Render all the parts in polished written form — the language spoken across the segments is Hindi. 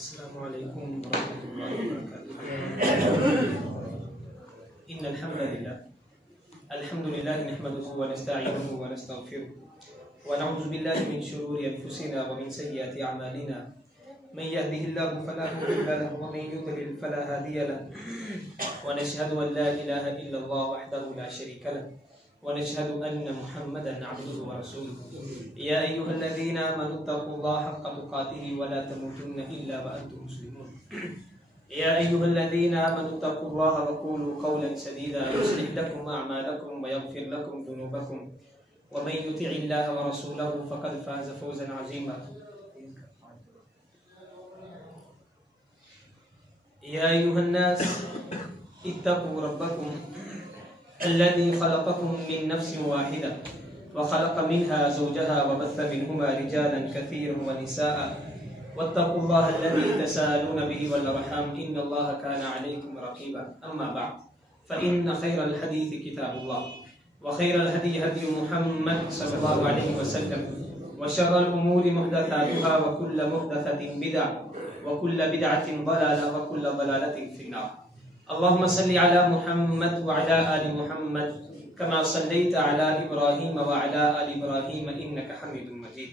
अस्सलामुअलैकुम वरहमतुल्लाहि वबरकातुहू। इन्नल हम्दुलिल्लाहि नहमदुहु व नस्तईनुहु व नस्तगफिरुहु व नऊज़ु बिल्लाहि मिन शुरूरि अनफुसिना व मिन सय्यिआति अअमालिना। मन यहदिहिल्लाहु फला मुदिल्ल लहु व मन युद्लिल फला हादिय लहु व नशहदु अन ला इलाहा इल्लल्लाह वहदहु ला शरीका लहु व नशहदु अन्न मुहम्मदन अब्दुहु व रसूलुहु। या अय्युहल्लज़ीना आमनुत्तक़ुल्लाहा हक़्क़ तुक़ातिहि व ला तमूतुन्ना इल्ला व अंतुम मुस्लिमून। या अय्युहल्लज़ीना आमनुत्तक़ुल्लाहा व क़ूलू क़ौलन सदीदा युस्लिह लकुम अअमालकुम व यग़फिर लकुम ज़ुनूबकुम व मन युतिइल्लाहा व रसूलहु फ़क़द फ़ाज़ फ़ौज़न अज़ीमा। या अय्युहन्नास इत्तक़ू रब्बकुम अल्लज़ी ख़लक़कुम मिन नफ़्सिन वाहिदा व ख़लक़ मिन्हा ज़ौजहा व बस्स मिनहुमा रिजालन कसीरन व निसाअ वत्तक़ुल्लाह अल्लज़ी तसाअलून बिही वल अर्हाम इन्नल्लाहा काना अलैकुम रक़ीबा। अम्मा बअद फ़इन्न ख़ैरल हदीस किताबुल्लाह व ख़ैरल हदी हदी मुहम्मद सल्लल्लाहु अलैहि वसल्लम व शर्रल उमूरि मुहदसातुहा व कुल्लु मुहदसतिन बिदअ व कुल्लु बिदअतिन ज़लाला व कुल्लु ज़लालतिन फ़िन्नार। अल्लाहुम्मा सल्लि अला मुहम्मद व अला आलि मुहम्मद कमा सल्लैता अला इब्राहीम व अला आलि इब्राहीम इन्नका हमीदुम मजीद।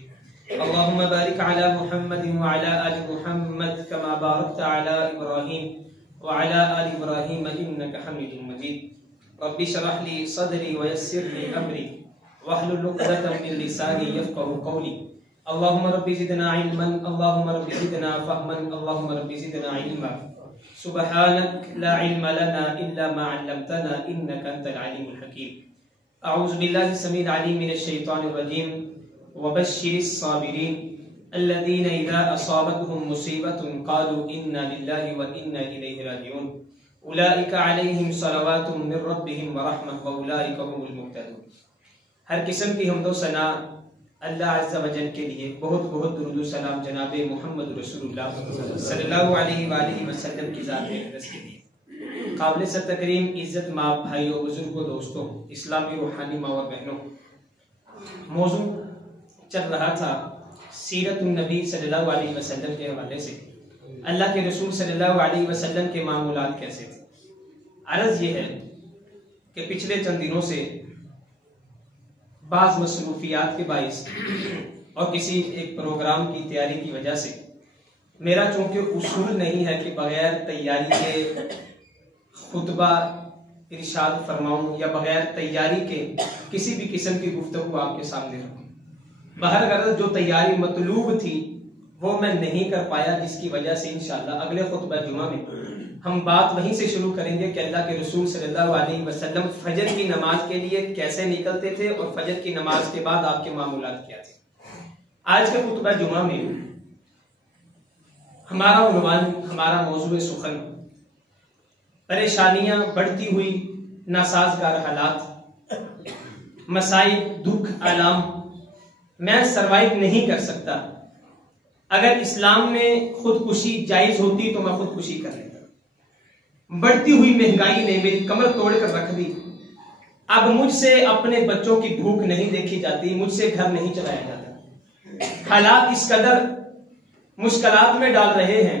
अल्लाहुम्मा बारिक अला मुहम्मद व अला आलि मुहम्मद कमा बारकता अला इब्राहीम व अला आलि इब्राहीम इन्नका हमीदुम मजीद। रब्बि इश्रह ली सदरी व यस्सिर ली अमरी वहलुल उक़दतम मिन लिसानी यफ़क़हू क़ौली। अल्लाहुम्मा रब्बि ज़िदना इल्मन अल्लाहुम्मा रब्बि ज़िदना फ़हमन अल्लाहुम्मा रब्बि ज़िदना इल्मा सुब्हानक ला इल्म लना इल्ला मा अल्लमतना इन्नका अंतल अलीमुल हकीम। अऊज़ु बिल्लाहि समीइल अलीम मिनश शैतानिर रजीम व बश्शिरिस साबिरीन अल्लज़ीना इज़ा असाबतहुम मुसीबतुन क़ालू इन्ना लिल्लाहि व इन्ना इलैहि राजिऊन उलाइका अलैहिम सलवातुम मिर रब्बिहिम व रहमह व उलाइका हुमुल मुहतदून। हर किस्म की हम्दो सना अल्लाह अज़्ज़ा व जल के लिए बहुत बहुत दुरूद सलाम जनाब मोहम्मद रसूलुल्लाह सल्लल्लाहु अलैहि वसल्लम की ज़ात अक़दस के लिए। काबिल सर तकरीम इज़्ज़त माँ भाइयों बुजुर्गों दोस्तों इस्लामी रूहानी माँ और बहनों, मौजू चल रहा था सीरतुन नबी सल्लल्लाहु अलैहि वसल्लम के हवाले से। अल्लाह के रसूल सल्लल्लाहु अलैहि वसल्लम के मामूलात कैसे थे। अर्ज़ ये है कि पिछले चंद दिनों से बाज़ मसरूफियात के बाइस और किसी एक प्रोग्राम की तैयारी की वजह से मेरा चूंकि उसूल नहीं है कि बगैर तैयारी के खुतबा इरशाद फरमाऊं या बगैर तैयारी के किसी भी किस्म की गुफ्तगू आपके सामने रखूं। बहरगर्ज़ जो तैयारी मतलूब थी वो मैं नहीं कर पाया, जिसकी वजह से इंशाअल्लाह अगले खुतबा जुमा में हम बात वहीं से शुरू करेंगे कि अल्लाह के रसूल सल्लल्लाहु अलैहि वसल्लम फजर की नमाज के लिए कैसे निकलते थे और फजर की नमाज के बाद आपके मामूलात क्या थे। आज के खुतबा जुमा में हमारा उन्वान, हमारा मौजूद सुखन परेशानियां, बढ़ती हुई नासाजगार हालात, मसाइब, दुख, आलाम मैं सरवाइव नहीं कर सकता। अगर इस्लाम में खुदकुशी जायज होती तो मैं खुदकुशी कर लेता। बढ़ती हुई महंगाई ने मेरी कमर तोड़ कर रख दी। अब मुझसे अपने बच्चों की भूख नहीं देखी जाती, मुझसे घर नहीं चलाया जाता। हालात इस कदर मुश्किलात में डाल रहे हैं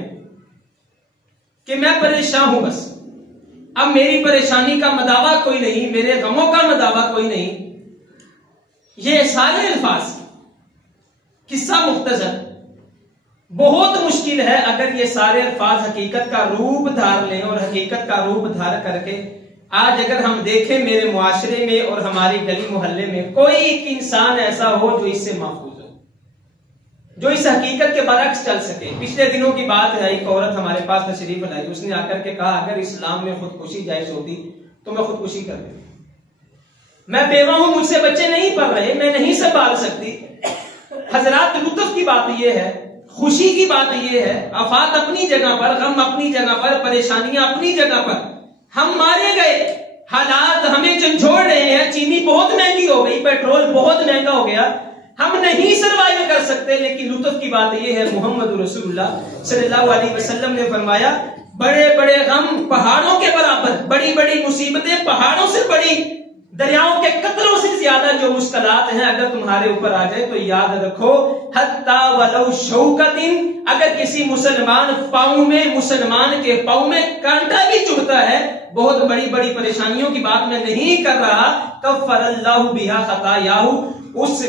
कि मैं परेशान हूं। बस अब मेरी परेशानी का मदावा कोई नहीं, मेरे गमों का मदावा कोई नहीं। ये सारे अल्फाज किस्सा मुख्तसर बहुत मुश्किल है अगर ये सारे अल्फाज हकीकत का रूप धार लें और हकीकत का रूप धार करके आज अगर हम देखें मेरे मुआशरे में और हमारी गली मोहल्ले में कोई एक इंसान ऐसा हो जो इससे महफूज हो, जो इस हकीकत के बरक्स चल सके। पिछले दिनों की बात है, एक औरत हमारे पास तशरीफ लाई, उसने आकर के कहा अगर इस्लाम में खुदकुशी जायज होती तो मैं खुदकुशी कर देती। मैं बेवा हूं, मुझसे बच्चे नहीं पढ़ रहे, मैं नहीं संभाल सकती। हजरात, लुत्फ की बात यह है, खुशी की बात यह है, आफात अपनी जगह पर, गम अपनी जगह पर, परेशानियां अपनी जगह पर। हम मारे गए, हालात हमें झंझोड़ रहे हैं। चीनी बहुत महंगी हो गई, पेट्रोल बहुत महंगा हो गया, हम नहीं सरवाइव कर सकते। लेकिन लुत्फ की बात यह है, मोहम्मद रसूलुल्लाह सल्लल्लाहु अलैहि वसल्लम ने फरमाया बड़े बड़े गम पहाड़ों के बराबर, बड़ी बड़ी मुसीबतें पहाड़ों से बड़ी दरियाओं के कतरों से ज्यादा जो मुश्किलात हैं अगर तुम्हारे ऊपर आ जाए तो याद रखो, हत्ता वलौ शौकतिन, अगर किसी मुसलमान के पाँव में कांटा भी चुभता है, बहुत बड़ी बड़ी परेशानियों की बात मैं नहीं कर रहा, कफ़रल्लाहु बिहा खतायाहु, उस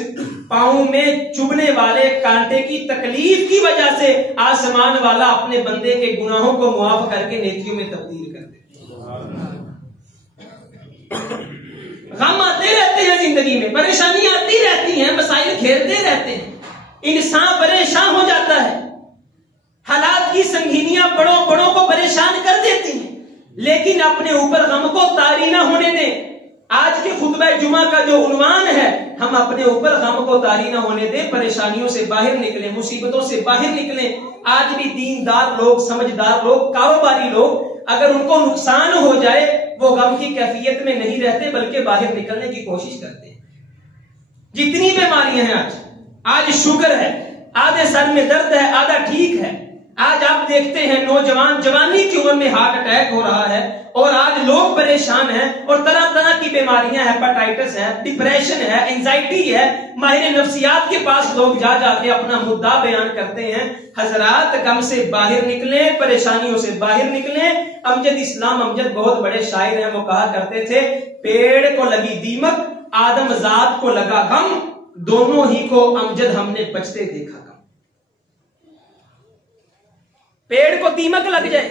पाँव में चुभने वाले कांटे की तकलीफ की वजह से आसमान वाला अपने बंदे के गुनाहों को मुआफ करके नेकियों में तब्दील कर देते। गम आते रहते हैं जिंदगी में, परेशानियां आती रहती हैं, मसाइल घेरते रहते हैं, इंसान परेशान हो जाता है, हालात की संगीनियां बड़ों को परेशान कर देती हैं, लेकिन अपने ऊपर गम को तारी ना होने दें। आज के खुतबा जुमा का जो उन्वान है, हम अपने ऊपर गम को तारी ना होने दें, परेशानियों से बाहर निकलें, मुसीबतों से बाहर निकलें। आज भी दीनदार लोग, समझदार लोग, कारोबारी लोग, अगर उनको नुकसान हो जाए वो गम की कैफियत में नहीं रहते बल्कि बाहर निकलने की कोशिश करते हैं। जितनी बीमारियां हैं आज शुगर है, आधे सर में दर्द है, आधा ठीक है। आज आप देखते हैं नौजवान जवानी की उम्र में हार्ट अटैक हो रहा है और आज लोग परेशान हैं और तरह तरह की बीमारियां, हेपेटाइटिस है, डिप्रेशन है, एंजाइटी है। माहिर नफ्सियात के पास लोग जा जाके अपना मुद्दा बयान करते हैं। हजरात, गम से बाहर निकलें, परेशानियों से बाहर निकलें। अमजद इस्लाम अमजद बहुत बड़े शायर हैं, वो कहा करते थे, पेड़ को लगी दीमक, आदम जात को लगा गम, दोनों ही को अमजद हमने बचते देखा। पेड़ को दीमक लग जाए,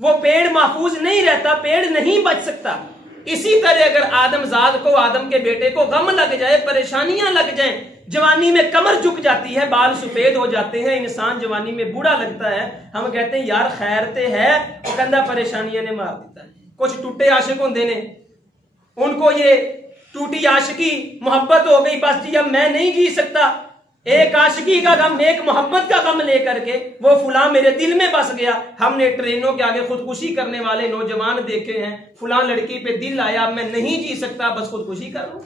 वो पेड़ महफूज नहीं रहता, पेड़ नहीं बच सकता। इसी तरह अगर आदमजाद को, आदम के बेटे को गम लग जाए, परेशानियां लग जाएं, जवानी में कमर झुक जाती है, बाल सफेद हो जाते हैं, इंसान जवानी में बूढ़ा लगता है, हम कहते हैं यार खैरते है, वो कहता परेशानियां ने मार देता है। कुछ टूटे आशिक होंगे ने, उनको ये टूटी आशिकी मोहब्बत हो गई, बस जी अब मैं नहीं जी सकता। एक आशिकी का गम, एक मोहब्बत का गम लेकर के वो फुला मेरे दिल में बस गया। हमने ट्रेनों के आगे खुदकुशी करने वाले नौजवान देखे हैं, फुला लड़की पे दिल आया, मैं नहीं जी सकता, बस खुदकुशी कर लो।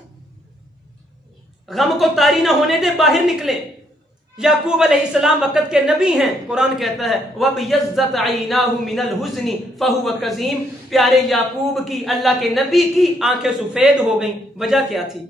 गम को तारी ना होने दे, बाहर निकले। याकूब अलैहिस्सलाम वक़्त के नबी हैं, कुरान कहता है वब यज़्ज़त ऐनाहु मिनल हुस्नि फहुव कज़ीम, प्यारे याकूब की, अल्लाह के नबी की आंखें सफेद हो गई। वजह क्या थी?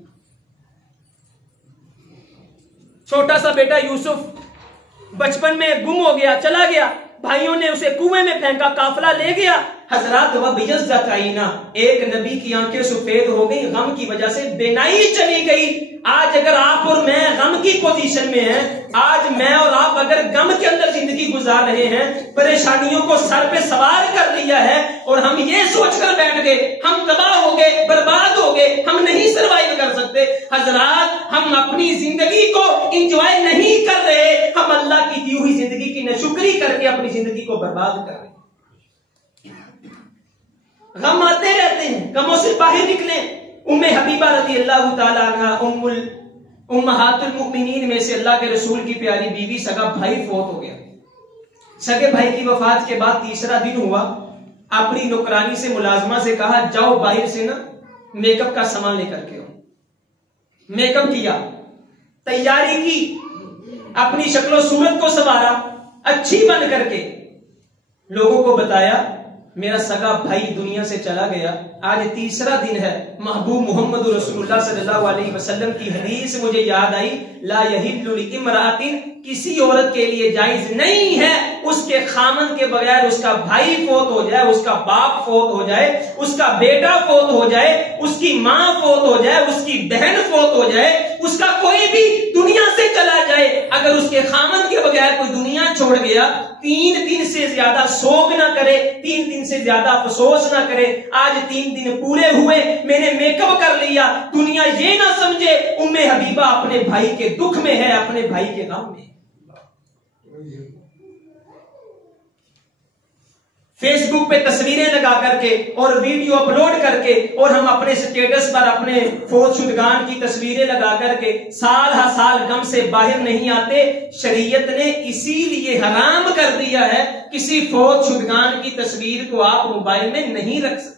छोटा सा बेटा यूसुफ बचपन में गुम हो गया, चला गया, भाइयों ने उसे कुएं में फेंका, काफिला ले गया। हजरात, वब यज़्ज़त ऐना, एक नबी की आंखें सफेद हो गई, गम की वजह से बेनाई चली गई। आज अगर आप और मैं गम की पोजीशन में हैं, आज मैं और आप अगर गम के अंदर जिंदगी गुजार रहे हैं, परेशानियों को सर पे सवार कर लिया है और हम ये सोचकर बैठ गए हम तबाह हो गए, बर्बाद हो गए, हम नहीं सर्वाइव कर सकते। हजरात, हम अपनी जिंदगी को इंजॉय नहीं कर रहे, हम अल्लाह की दी हुई जिंदगी की नाशुक्री करके अपनी जिंदगी को बर्बाद कर रहे हैं। गम आते रहते हैं, गमों से बाहर निकले। उम्मे हबीबा रज़ी अल्लाह ताला अन्हा उम्महातुल मुमिनीन में से अल्लाह के रसूल की प्यारी बीवी, सगा भाई फोत हो गया। सगे भाई की वफात के बाद तीसरा दिन हुआ, अपनी नौकरानी से, मुलाजमा से कहा जाओ बाहर से ना मेकअप का सामान लेकर के आओ। मेकअप किया, तैयारी की, अपनी शक्लो सूरत को संवारा, अच्छी बन करके लोगों को बताया मेरा सगा भाई दुनिया से चला गया। आज तीसरा दिन है। महबूब मोहम्मद रसूलुल्लाह सल्लल्लाहु अलैहि वसल्लम की हदीस मुझे याद आई, ला यहिल्लु लिइम्रातिन, किसी औरत के लिए जायज नहीं है उसके खामन के बगैर उसका भाई फोत हो जाए, उसका बाप फोत हो जाए, उसका बेटा फोत हो जाए, उसकी माँ फोत हो जाए, उसकी बहन फोत हो जाए, उसका कोई भी दुनिया से चला जाए, अगर उसके खामन के बगैर कोई दुनिया छोड़ गया, 3 दिन से ज्यादा सोग ना करे, 3 दिन से ज्यादा अफसोस ना करे। आज 3 दिन पूरे हुए, मैंने मेकअप कर लिया, दुनिया ये ना समझे उम्मे हबीबा अपने भाई के दुख में है, अपने भाई के गम में। फेसबुक पे तस्वीरें लगा करके और वीडियो अपलोड करके और हम अपने स्टेटस पर अपने फौत शुदगान की तस्वीरें लगा करके साल हर साल गम से बाहर नहीं आते। शरीयत ने इसीलिए हराम कर दिया है, किसी फौत शुदगान की तस्वीर को आप मोबाइल में नहीं रख सकते,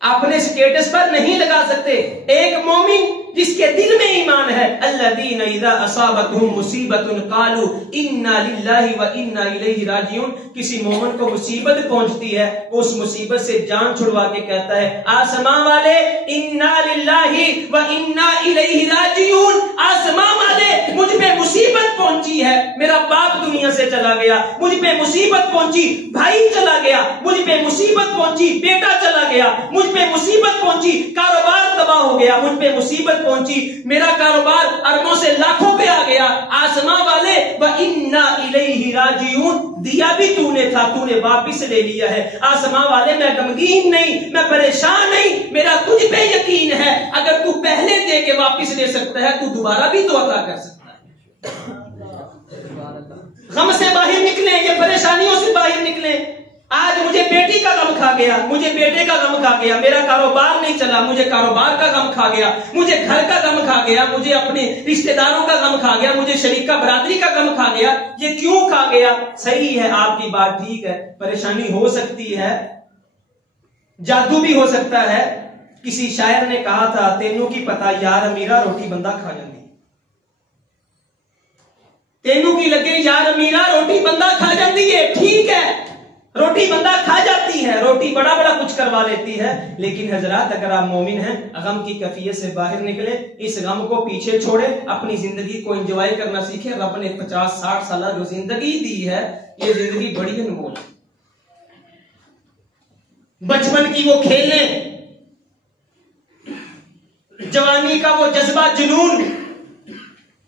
अपने स्टेटस पर नहीं लगा सकते। एक मोमिन जिसके दिल में ईमान है, अल्लज़ीना इज़ा असाबतहुम मुसीबतुन क़ालू इन्ना लिल्लाहि व इन्ना इलैहि राजिऊन। किसी मोमिन को मुसीबत पहुंचती है, वो उस मुसीबत से जान छुड़वा के कहता है आसमां वाले इन्ना लिल्लाहि व इन्ना इलैहि राजिऊन। आसमां वाले मुझ पे मुसीबत पहुंची है, मेरा बाप दुनिया से चला गया, मुझ पे मुसीबत पहुंची, भाई चला गया, मुझ पे मुसीबत पहुंची, बेटा चला गया, मुझ पे मुसीबत पहुंची, कारोबार तबाह हो गया, मुझ पे मुसीबत पहुंची, मेरा कारोबार अरबों से लाखों पे आ गया। आसमां वाले व इन्ना इलैहि राजिऊन, दिया भी तूने था, तूने वापिस ले लिया है। आसमां वाले मैं गमगीन नहीं, मैं परेशान नहीं, मेरा तुझ पे यकीन है। अगर तू पहले दे के वापिस ले सकता है, तू दोबारा भी तो अता कर सकता है। गम से बाहर निकले, ये परेशानियों से बाहर निकले। आज मुझे बेटी का गम खा गया, मुझे बेटे का गम खा गया, मेरा कारोबार नहीं चला, मुझे कारोबार का गम खा गया, मुझे घर का गम खा गया, मुझे अपने रिश्तेदारों का गम खा गया, मुझे शरीका बरादरी का गम खा गया। ये क्यों खा गया? सही है, आपकी बात ठीक है, परेशानी हो सकती है, जादू भी हो सकता है। किसी शायर ने कहा था, तेनू की पता यार अमीरा रोटी बंदा खा जाती, तेनू की लगे यार अमीरा रोटी बंदा खा जाती है। ठीक है, रोटी बंदा खा जाती है, रोटी बड़ा बड़ा कुछ करवा लेती है, लेकिन हजरात अगर आप मोमिन हैं, गम की कैफियत से बाहर निकले, इस गम को पीछे छोड़े, अपनी जिंदगी को एंजॉय करना सीखे। रब ने 50-60 साल जो जिंदगी दी है, ये जिंदगी बड़ी अनमोल है। बचपन की वो खेलने, जवानी का वो जज्बा जुनून,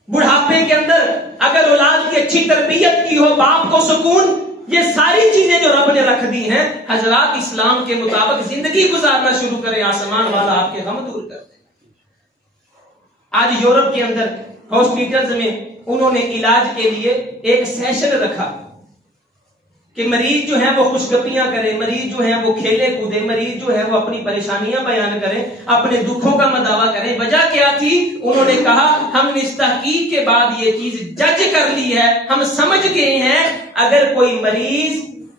बुढ़ापे के अंदर अगर औलाद की अच्छी तरबियत की हो, बाप को सुकून, ये सारी चीजें जो रब ने रख दी हैं, हजरात इस्लाम के मुताबिक जिंदगी गुजारना शुरू करें, आसमान वाला आपके गम दूर कर दे। आज यूरोप के अंदर हॉस्पिटल्स में उन्होंने इलाज के लिए एक सेशन रखा कि मरीज जो है वो खुशगपियां करे, मरीज जो है वो खेले कूदे, मरीज जो है वो अपनी परेशानियां बयान करें, अपने दुखों का मदावा करें। वजह क्या थी? उन्होंने कहा हमने इस तहकीक के बाद ये चीज जज कर ली है, हम समझ गए हैं अगर कोई मरीज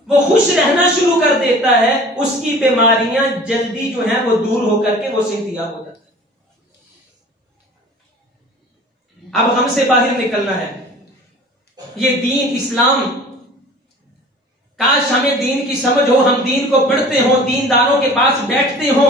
वो खुश रहना शुरू कर देता है, उसकी बीमारियां जल्दी जो है वो दूर होकर के वो सेहतियाब हो जाता है। अब हमसे बाहर निकलना है। ये दीन इस्लाम, काश हमें दीन की समझ हो, हम दीन को पढ़ते हो, दीनदारों के पास बैठते हो,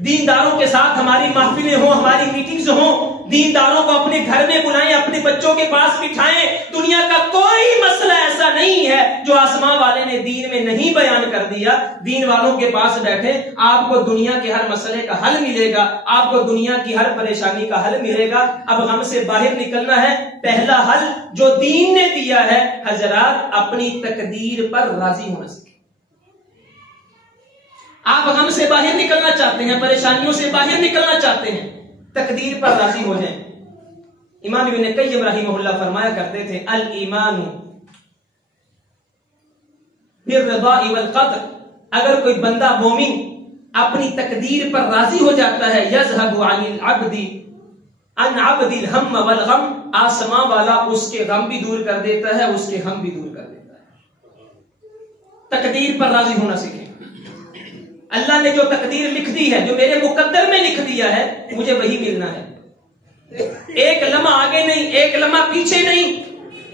दीनदारों के साथ हमारी महफिलें हो, हमारी मीटिंग्स हो, दीनदारों को अपने घर में बुलाएं, अपने बच्चों के पास बिठाएं। दुनिया का कोई मसला ऐसा नहीं है जो आसमां वाले ने दीन में नहीं बयान कर दिया। दीन वालों के पास बैठे, आपको दुनिया के हर मसले का हल मिलेगा, आपको दुनिया की हर परेशानी का हल मिलेगा। अब गम से बाहर निकलना है। पहला हल जो दीन ने दिया है, हजरात अपनी तकदीर पर राजी होना सीखें। आप गम से बाहर निकलना चाहते हैं, परेशानियों से बाहर निकलना चाहते हैं, तकदीर पर राजी हो जाएं। इमाम इब्न क़य्यिम रहमहुल्लाह फरमाया करते थे, अल ईमानु बिर्रिदाइ वल क़द्र। अगर कोई बंदा मोमिन अपनी तकदीर पर राजी हो जाता है, यज़हबु अनिल अब्दी अन अब्दिल हम्म वल गम, आसमां वाला उसके गम भी दूर कर देता है, उसके हम भी दूर कर देता है। तकदीर पर राजी होना सीखें। अल्लाह ने जो तकदीर लिख दी है, जो मेरे मुकद्दर में लिख दिया है, मुझे वही मिलना है। एक लम्हा आगे नहीं, एक लम्हा पीछे नहीं,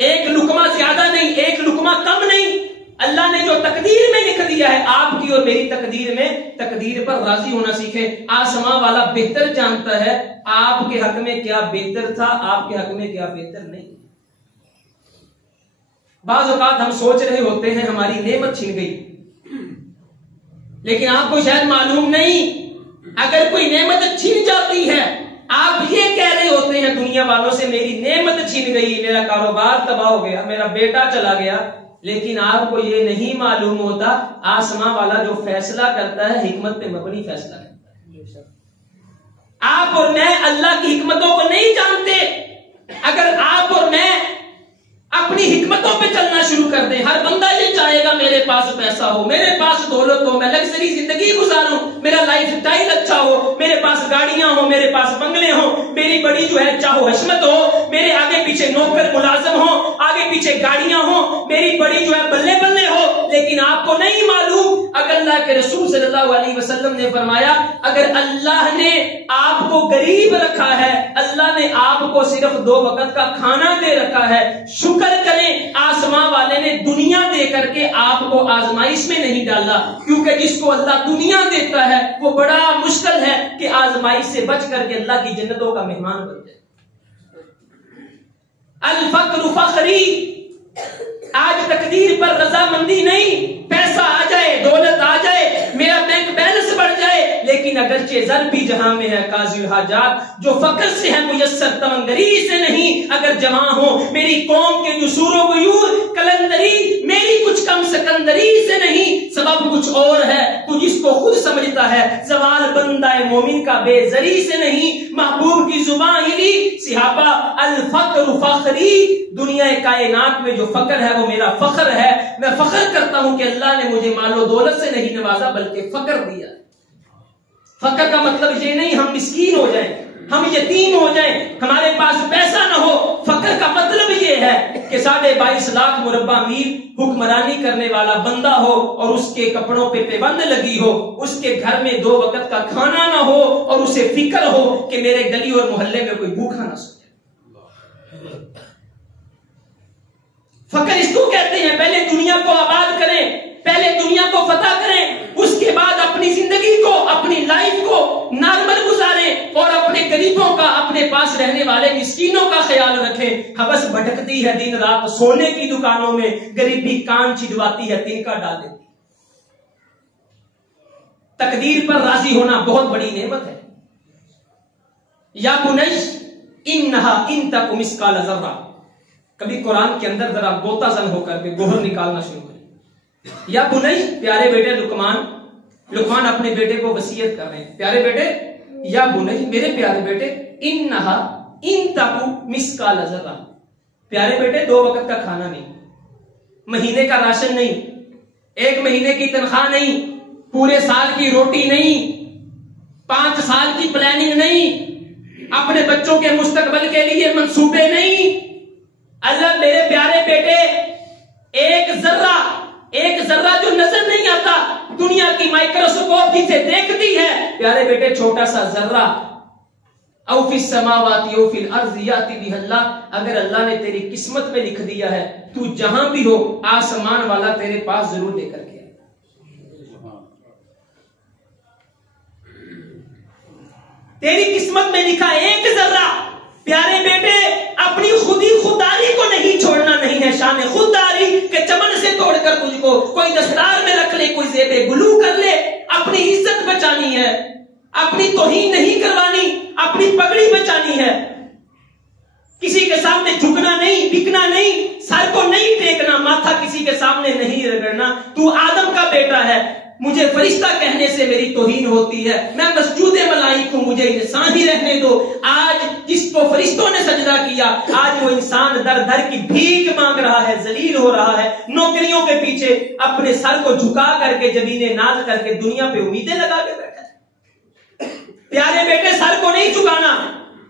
एक लुकमा ज्यादा नहीं, एक लुकमा कम नहीं। अल्लाह ने जो तकदीर में लिख दिया है, आपकी और मेरी तकदीर में, तकदीर पर राजी होना सीखें। आसमां वाला बेहतर जानता है आपके हक में क्या बेहतर था, आपके हक में क्या बेहतर नहीं। बाज़ औक़ात हम सोच रहे होते हैं हमारी नेमत छिन गई, लेकिन आपको शायद मालूम नहीं, अगर कोई नेमत छीन जाती है, आप ये कह रहे होते हैं दुनिया वालों से, मेरी नेमत छीन गई, मेरा कारोबार तबाह हो गया, मेरा बेटा चला गया, लेकिन आपको ये नहीं मालूम होता आसमां वाला जो फैसला करता है, हिकमत पे मबनी फैसला करता है। आप और मैं अल्लाह की हिकमतों को नहीं जानते। अगर आप और मैं अपनी हिकमतों पे चलना शुरू कर दें, हर बंदा ये चाहेगा मेरे पास पैसा हो, मेरे पास दौलत हो, मैं लग्जरी जिंदगी गुजारूं, मेरा लाइफ स्टाइल अच्छा हो, मेरे पास गाड़ियां हो, मेरे पास बंगले हो, मेरी बड़ी जो है चाहो हशमत हो, मेरे आगे पीछे नौकर मुलाजिम हो, आगे पीछे गाड़ियां हो, मेरी बड़ी जो है बल्ले बल्ले हो। लेकिन आपको नहीं मालूम अगर अल्लाह के रसूल सल्लल्लाहु अलैहि वसल्लम ने फरमाया, अगर अल्लाह ने आपको गरीब रखा है, अल्लाह ने आपको सिर्फ 2 वक्त का खाना दे रखा है, शुक्र करें आसमां वाले ने दुनिया दे करके आपको आजमाइश में नहीं डाला, क्योंकि जिसको अल्लाह दुनिया देता है वो बड़ा मुश्किल है कि आजमाइश से बच करके अल्लाह की जन्नतों का मेहमान बन जाए। अल फक्र फखरी, आज तकदीर पर रजामंदी नहीं, पैसा आ जाए, दौलत आ जाए, मेरा बैंक बैलेंस बढ़ जाए, लेकिन अगरचे ज़र भी जहां में है काज़िल हाजात, जो फक्र से है मुयस्सर तमंगरी से नहीं। अगर जवां हो मेरी कौम के जुसूरों गुयूर कलंदरी, मेरी कुछ कम सिकंदरी से नहीं, सबब कुछ और है तू जिसको खुद समझता है, सवाल बंदाए मोमिन का बेजरी से नहीं। महबूब की जुबान हिली सिहाबा, अल फक्र फखरी, दुनिया कायनात में जो फक्र है वो मेरा फख्र है। मैं फख्र करता हूं कि अल्लाह ने मुझे मालो दौलत से नहीं नवाजा बल्कि फक्र दिया। फक्र का मतलब ये नहीं हम मिस्कीन हो जाएं, हम यतीम हो जाएं, हमारे पास पैसा ना हो। फक्र का मतलब ये है कि 22.5 लाख मुरब्बा मील हुक्मरानी करने वाला बंदा हो और उसके कपड़ों पे पाबंद लगी हो, उसके घर में 2 वक्त का खाना ना हो और उसे फिक्र हो कि मेरे गली और मोहल्ले में कोई भूखा ना सो। फक्र इसको कहते हैं पहले दुनिया को आबाद करें, पहले दुनिया को फतह करें, उसके बाद अपनी जिंदगी को, अपनी लाइफ को नॉर्मल गुजारें और अपने गरीबों का, अपने पास रहने वाले मिस्कीनों का ख्याल रखें। हवस भटकती है दिन रात सोने की दुकानों में, गरीबी कान छिदवाती है तिनका डाल देती। तकदीर पर राजी होना बहुत बड़ी नेमत है। या बुनैश इन्नहा इन तक मिस्काल ज़र्रा, कभी कुरान के अंदर जरा गोता जन होकर के गोहर निकालना शुरू करें। या बुनैश, प्यारे बेटे लुकमान अपने बेटे को वसीयत कर रहे हैं, प्यारे बेटे, या बुनैश मेरे प्यारे बेटे, इन्नहा इन तक मिस्काल ज़र्रा, प्यारे बेटे 2 वक्त का खाना नहीं, महीने का राशन नहीं, 1 महीने की तनख्वाह नहीं, पूरे साल की रोटी नहीं, 5 साल की प्लानिंग नहीं, अपने बच्चों के मुस्तकबल के लिए मंसूबे नहीं। अल्लाह मेरे प्यारे बेटे, एक जर्रा जो नजर नहीं आता, दुनिया की माइक्रोस्कोप जिसे देखती है, प्यारे बेटे छोटा सा जर्रा, औ फिस समावाति औ फिल अर्ज़ याति बिहल्लाह, अगर अल्लाह ने तेरी किस्मत में लिख दिया है तू जहां भी हो, आसमान वाला तेरे पास जरूर लेकर के आए। तेरी किस्मत में लिखा एक जर्रा, प्यारे बेटे अपनी खुदारी को नहीं छोड़ना, नहीं है शान खुददारी के चमन से तोड़कर तुझको कोई दस्तार में रख ले, कोई जेबे गुलू कर ले। अपनी इज्जत बचानी है, अपनी तौहीन नहीं करवानी, अपनी पगड़ी बचानी है। किसी के सामने झुकना नहीं, बिकना नहीं, सर को नहीं टेकना, माथा किसी के सामने नहीं रगड़ना। तू आदम का बेटा है, मुझे फरिश्ता कहने से मेरी तौहीन होती है, मैं मस्जूदे मलाइक हूं, मुझे इंसान ही रहने दो। आज जिसको फरिश्तों ने सजदा किया, आज वो इंसान दर दर की भीख मांग रहा है, जलील हो रहा है, नौकरियों के पीछे अपने सर को झुका करके, जबीने नाज करके दुनिया पे उम्मीदें लगा के बैठा है। प्यारे बेटे सर को नहीं झुकाना,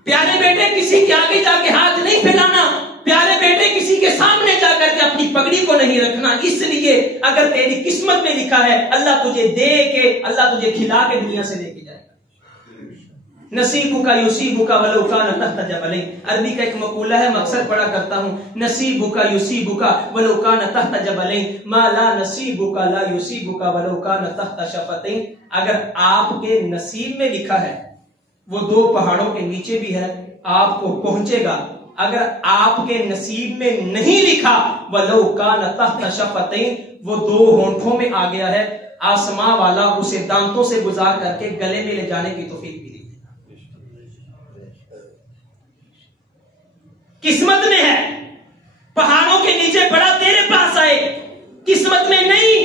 प्यारे बेटे किसी के आगे जाके हाथ नहीं फैलाना, प्यारे बेटे किसी के सामने जाकर के अपनी पगड़ी को नहीं रखना। इसलिए अगर तेरी किस्मत में लिखा है, अल्लाह तुझे दे के, अल्लाह तुझे खिला के दुनिया से लेके जाएगा। नसीबु का युसीबु का वलो कान तहत जबलैन, अरबी का एक मकूला है, मकसद पढ़ा करता हूं, नसीबु का युसीबु का वलो कान तहत जबलैन, मा ला नसीबु का ला युसीबु का वलो कान तहत शफतैन। अगर आपके नसीब में लिखा है वो 2 पहाड़ों के नीचे भी है, आपको पहुंचेगा। अगर आपके नसीब में नहीं लिखा वलो कान तहत शफतैन, वो 2 होंठों में आ गया है, आसमां वाला उसे दांतों से गुजार करके गले में ले जाने की तौफीक भी दी। किस्मत में है, पहाड़ों के नीचे पड़ा तेरे पास आए, किस्मत में नहीं।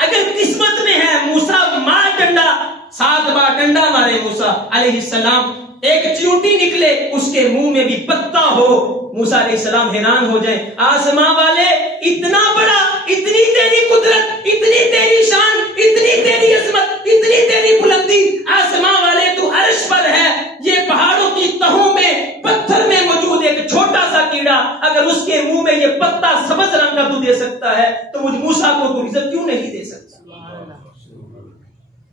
अगर किस्मत में है, मूसा मार डंडा, 7 बार डंडा मारे मूसा अलैहिस्सलाम, एक चींटी निकले, उसके मुंह में भी पत्ता हो, मूसा अलैहिस्सलाम हैरान हो जाए, आसमां वाले इतना बड़ा, इतनी तेरी कुदरत, इतनी तेरी शान, इतनी तेरी अजमत, इतनी तेरी बुलंदी, आसमां वाले तू अर्श पर है। ये पहाड़ों की तहों में पत्थर में मौजूद एक छोटा सा कीड़ा, अगर उसके मुंह में ये पत्ता सबज रंग का तू दे सकता है, तो मुझ मूसा को तू इज्जत क्यों नहीं दे सकता?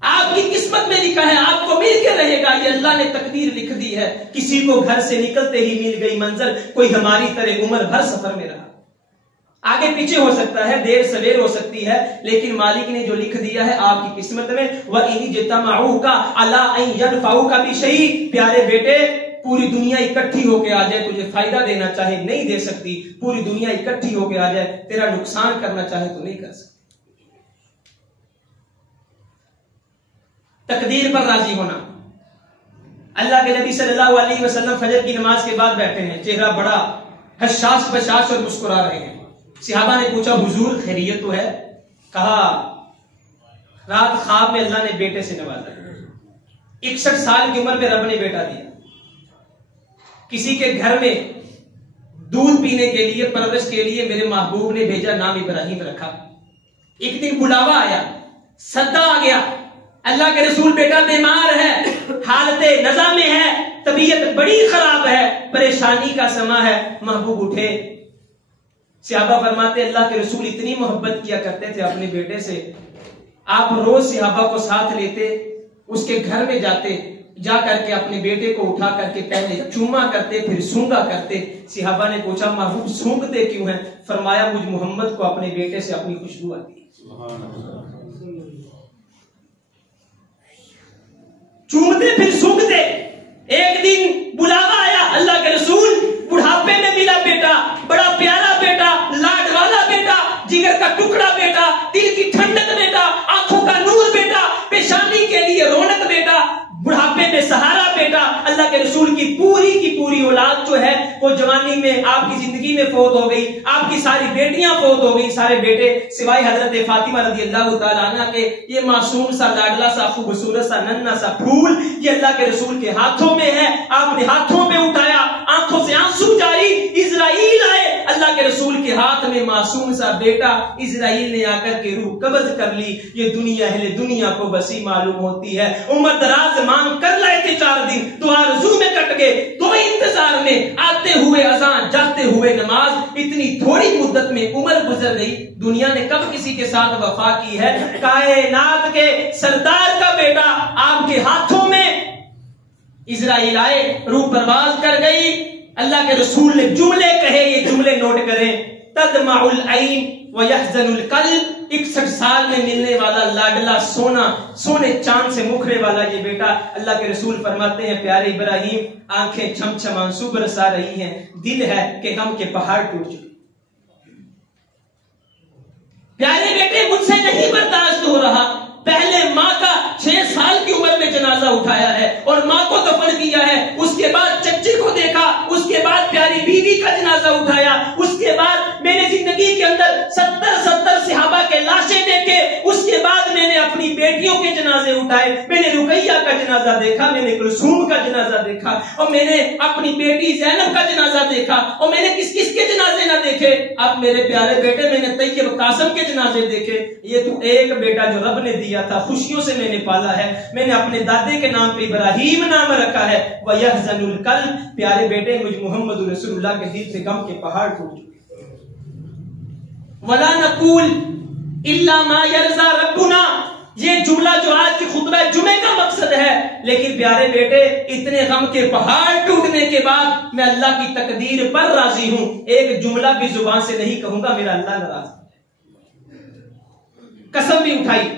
आपकी किस्मत में लिखा है, आपको मिल के रहेगा, ये अल्लाह ने तकदीर लिख दी है। किसी को घर से निकलते ही मिल गई मंजिल, कोई हमारी तरह उम्र भर सफर में रहा। आगे पीछे हो सकता है, देर सवेर हो सकती है, लेकिन मालिक ने जो लिख दिया है आपकी किस्मत में, वह इनी जतमाऊ का अला यनफाऊ का भी सही। प्यारे बेटे, पूरी दुनिया इकट्ठी होके आ जाए, तुझे फायदा देना चाहे नहीं दे सकती। पूरी दुनिया इकट्ठी होके आ जाए, तेरा नुकसान करना चाहे तो नहीं कर सकती। तकदीर पर राजी होना। अल्लाह के नबी सल्लल्लाहु अलैहि वसल्लम फजर की नमाज के बाद बैठे हैं, चेहरा बड़ा हशाश बशाश और मुस्कुरा रहे हैं। सहाबा ने पूछा, हुजूर खैरियत तो है? कहा, रात ख्वाब में अल्लाह ने बेटे से नवाजा। 61 साल की उम्र में रब ने बेटा दिया। किसी के घर में दूध पीने के लिए, परवरिश के लिए मेरे महबूब ने भेजा, नाम इब्राहिम रखा। एक दिन बुलावा आया, सद्दा आ गया, अल्लाह के रसूल बेटा बीमार है, हालते नज़ा में है, तबीयत बड़ी खराब है, परेशानी का समा है। महबूब उठे। सहाबा फरमाते, अल्लाह के रसूल इतनी मोहब्बत किया करते थे अपने बेटे से, आप रोज सहाबा को साथ लेते, उसके घर में जाते, जा करके अपने बेटे को उठा करके पहले चूमा करते, फिर सूंघा करते। सहाबा ने पूछा, महबूब सूंघते क्यों हैं? फरमाया, मुझ मोहम्मद को अपने बेटे से अपनी खुशबू आती है। चूमते फिर सूंघते। एक दिन बुलावा आया, अल्लाह के रसूल बुढ़ापे में मिला बेटा, बड़ा प्यारा बेटा, लाड वाला बेटा, जिगर का टुकड़ा बेटा, दिल की ठंडक बेटा, आंखों का नूर बेटा, पेशानी के लिए रौनक बेटा, बुढ़ापे में सहारा बेटा। अल्लाह के रसूल की पूरी औलाद जो है वो जवानी में आपकी जिंदगी में फौत हो गई, आपकी सारी बेटियां फौत हो गई, सारे बेटे सिवाय हजरत फातिमा रज़ी अल्लाह तआला अन्हा के। ये मासूम सा, लाडला सा, खूबसूरत सा, नन्हा सा फूल ये अल्लाह के रसूल के हाथों में है। आपने हाथों में उठाया, आंखों से आंसू जारी, इजराइल आए, अल्लाह के रसूल के हाथ में मासूम सा बेटा, इजराइल ने आकर के रूह कब्ज कर ली। ये दुनिया अहले दुनिया को बसी मालूम होती है। उम्र दराज मांग कर लाए थे 4 दिन, तो आरज़ू में कट गए, तो इंतजार में, आते हुए अज़ान, जाते हुए नमाज। इतनी थोड़ी मुद्दत में उम्र गुजर गई। दुनिया ने कब किसी के साथ वफा की है? कायनात के सरदार का बेटा आपके हाथों में इजराइल आए, रूह परवाज कर गई। अल्लाह के रसूल ने जुमले कहे, ये जुमले नोट करें, तदमाउल ऐन व यहज़नुल कल्ब। 61 साल में मिलने वाला लाडला सोना, सोने चांद से मुखरे वाला ये बेटा। अल्लाह के रसूल फरमाते हैं, प्यारे इब्राहिम, आंखें छम-छम आंसू बरसा रही हैं, दिल है कि गम के पहाड़ टूट चुके। प्यारे बेटे, मुझसे नहीं बर्दाश्त हो रहा। पहले माँ का 6 साल की उम्र में जनाजा उठाया है और माँ को दफन किया है, उसके बाद चच्चे को देखा, उसके बाद प्यारी बीवी का जनाजा उठाया, उसके बाद मैंने जिंदगी के अंदर 70 सहाबा के लाशें देखे, उसके बाद मैंने अपनी बेटियों के जनाजे उठाए। मैंने रुकैया का जनाजा देखा, मैंने कुलसूम का जनाजा देखा, और मैंने अपनी बेटी ज़ैनब का जनाजा देखा, और मैंने किस किस के जनाजे ना देखे? अब मेरे प्यारे बेटे, मैंने तैयब कासिम के जनाजे देखे। ये तो एक बेटा जो रब ने दिया था, खुशियों से मैंने पाला है। मैंने अपने दादे के नाम पे इब्राहिम नाम रखा है। व यहज़नुल कल्ब। प्यारे बेटे, मुझ मोहम्मद रसूलुल्लाह के दिल से गम के पहाड़ टूट चुके। वला नकूल इल्ला मा यरज़ा रब्बुना। ये जुमला जो आज की खुतबा जुमे का मकसद है, लेकिन प्यारे बेटे, इतने गम के पहाड़ टूटने के बाद मैं अल्लाह की तकदीर पर राजी हूं। एक जुमला भी जुबान से नहीं कहूंगा, मेरा अल्लाह नाराज। कसम भी उठाई,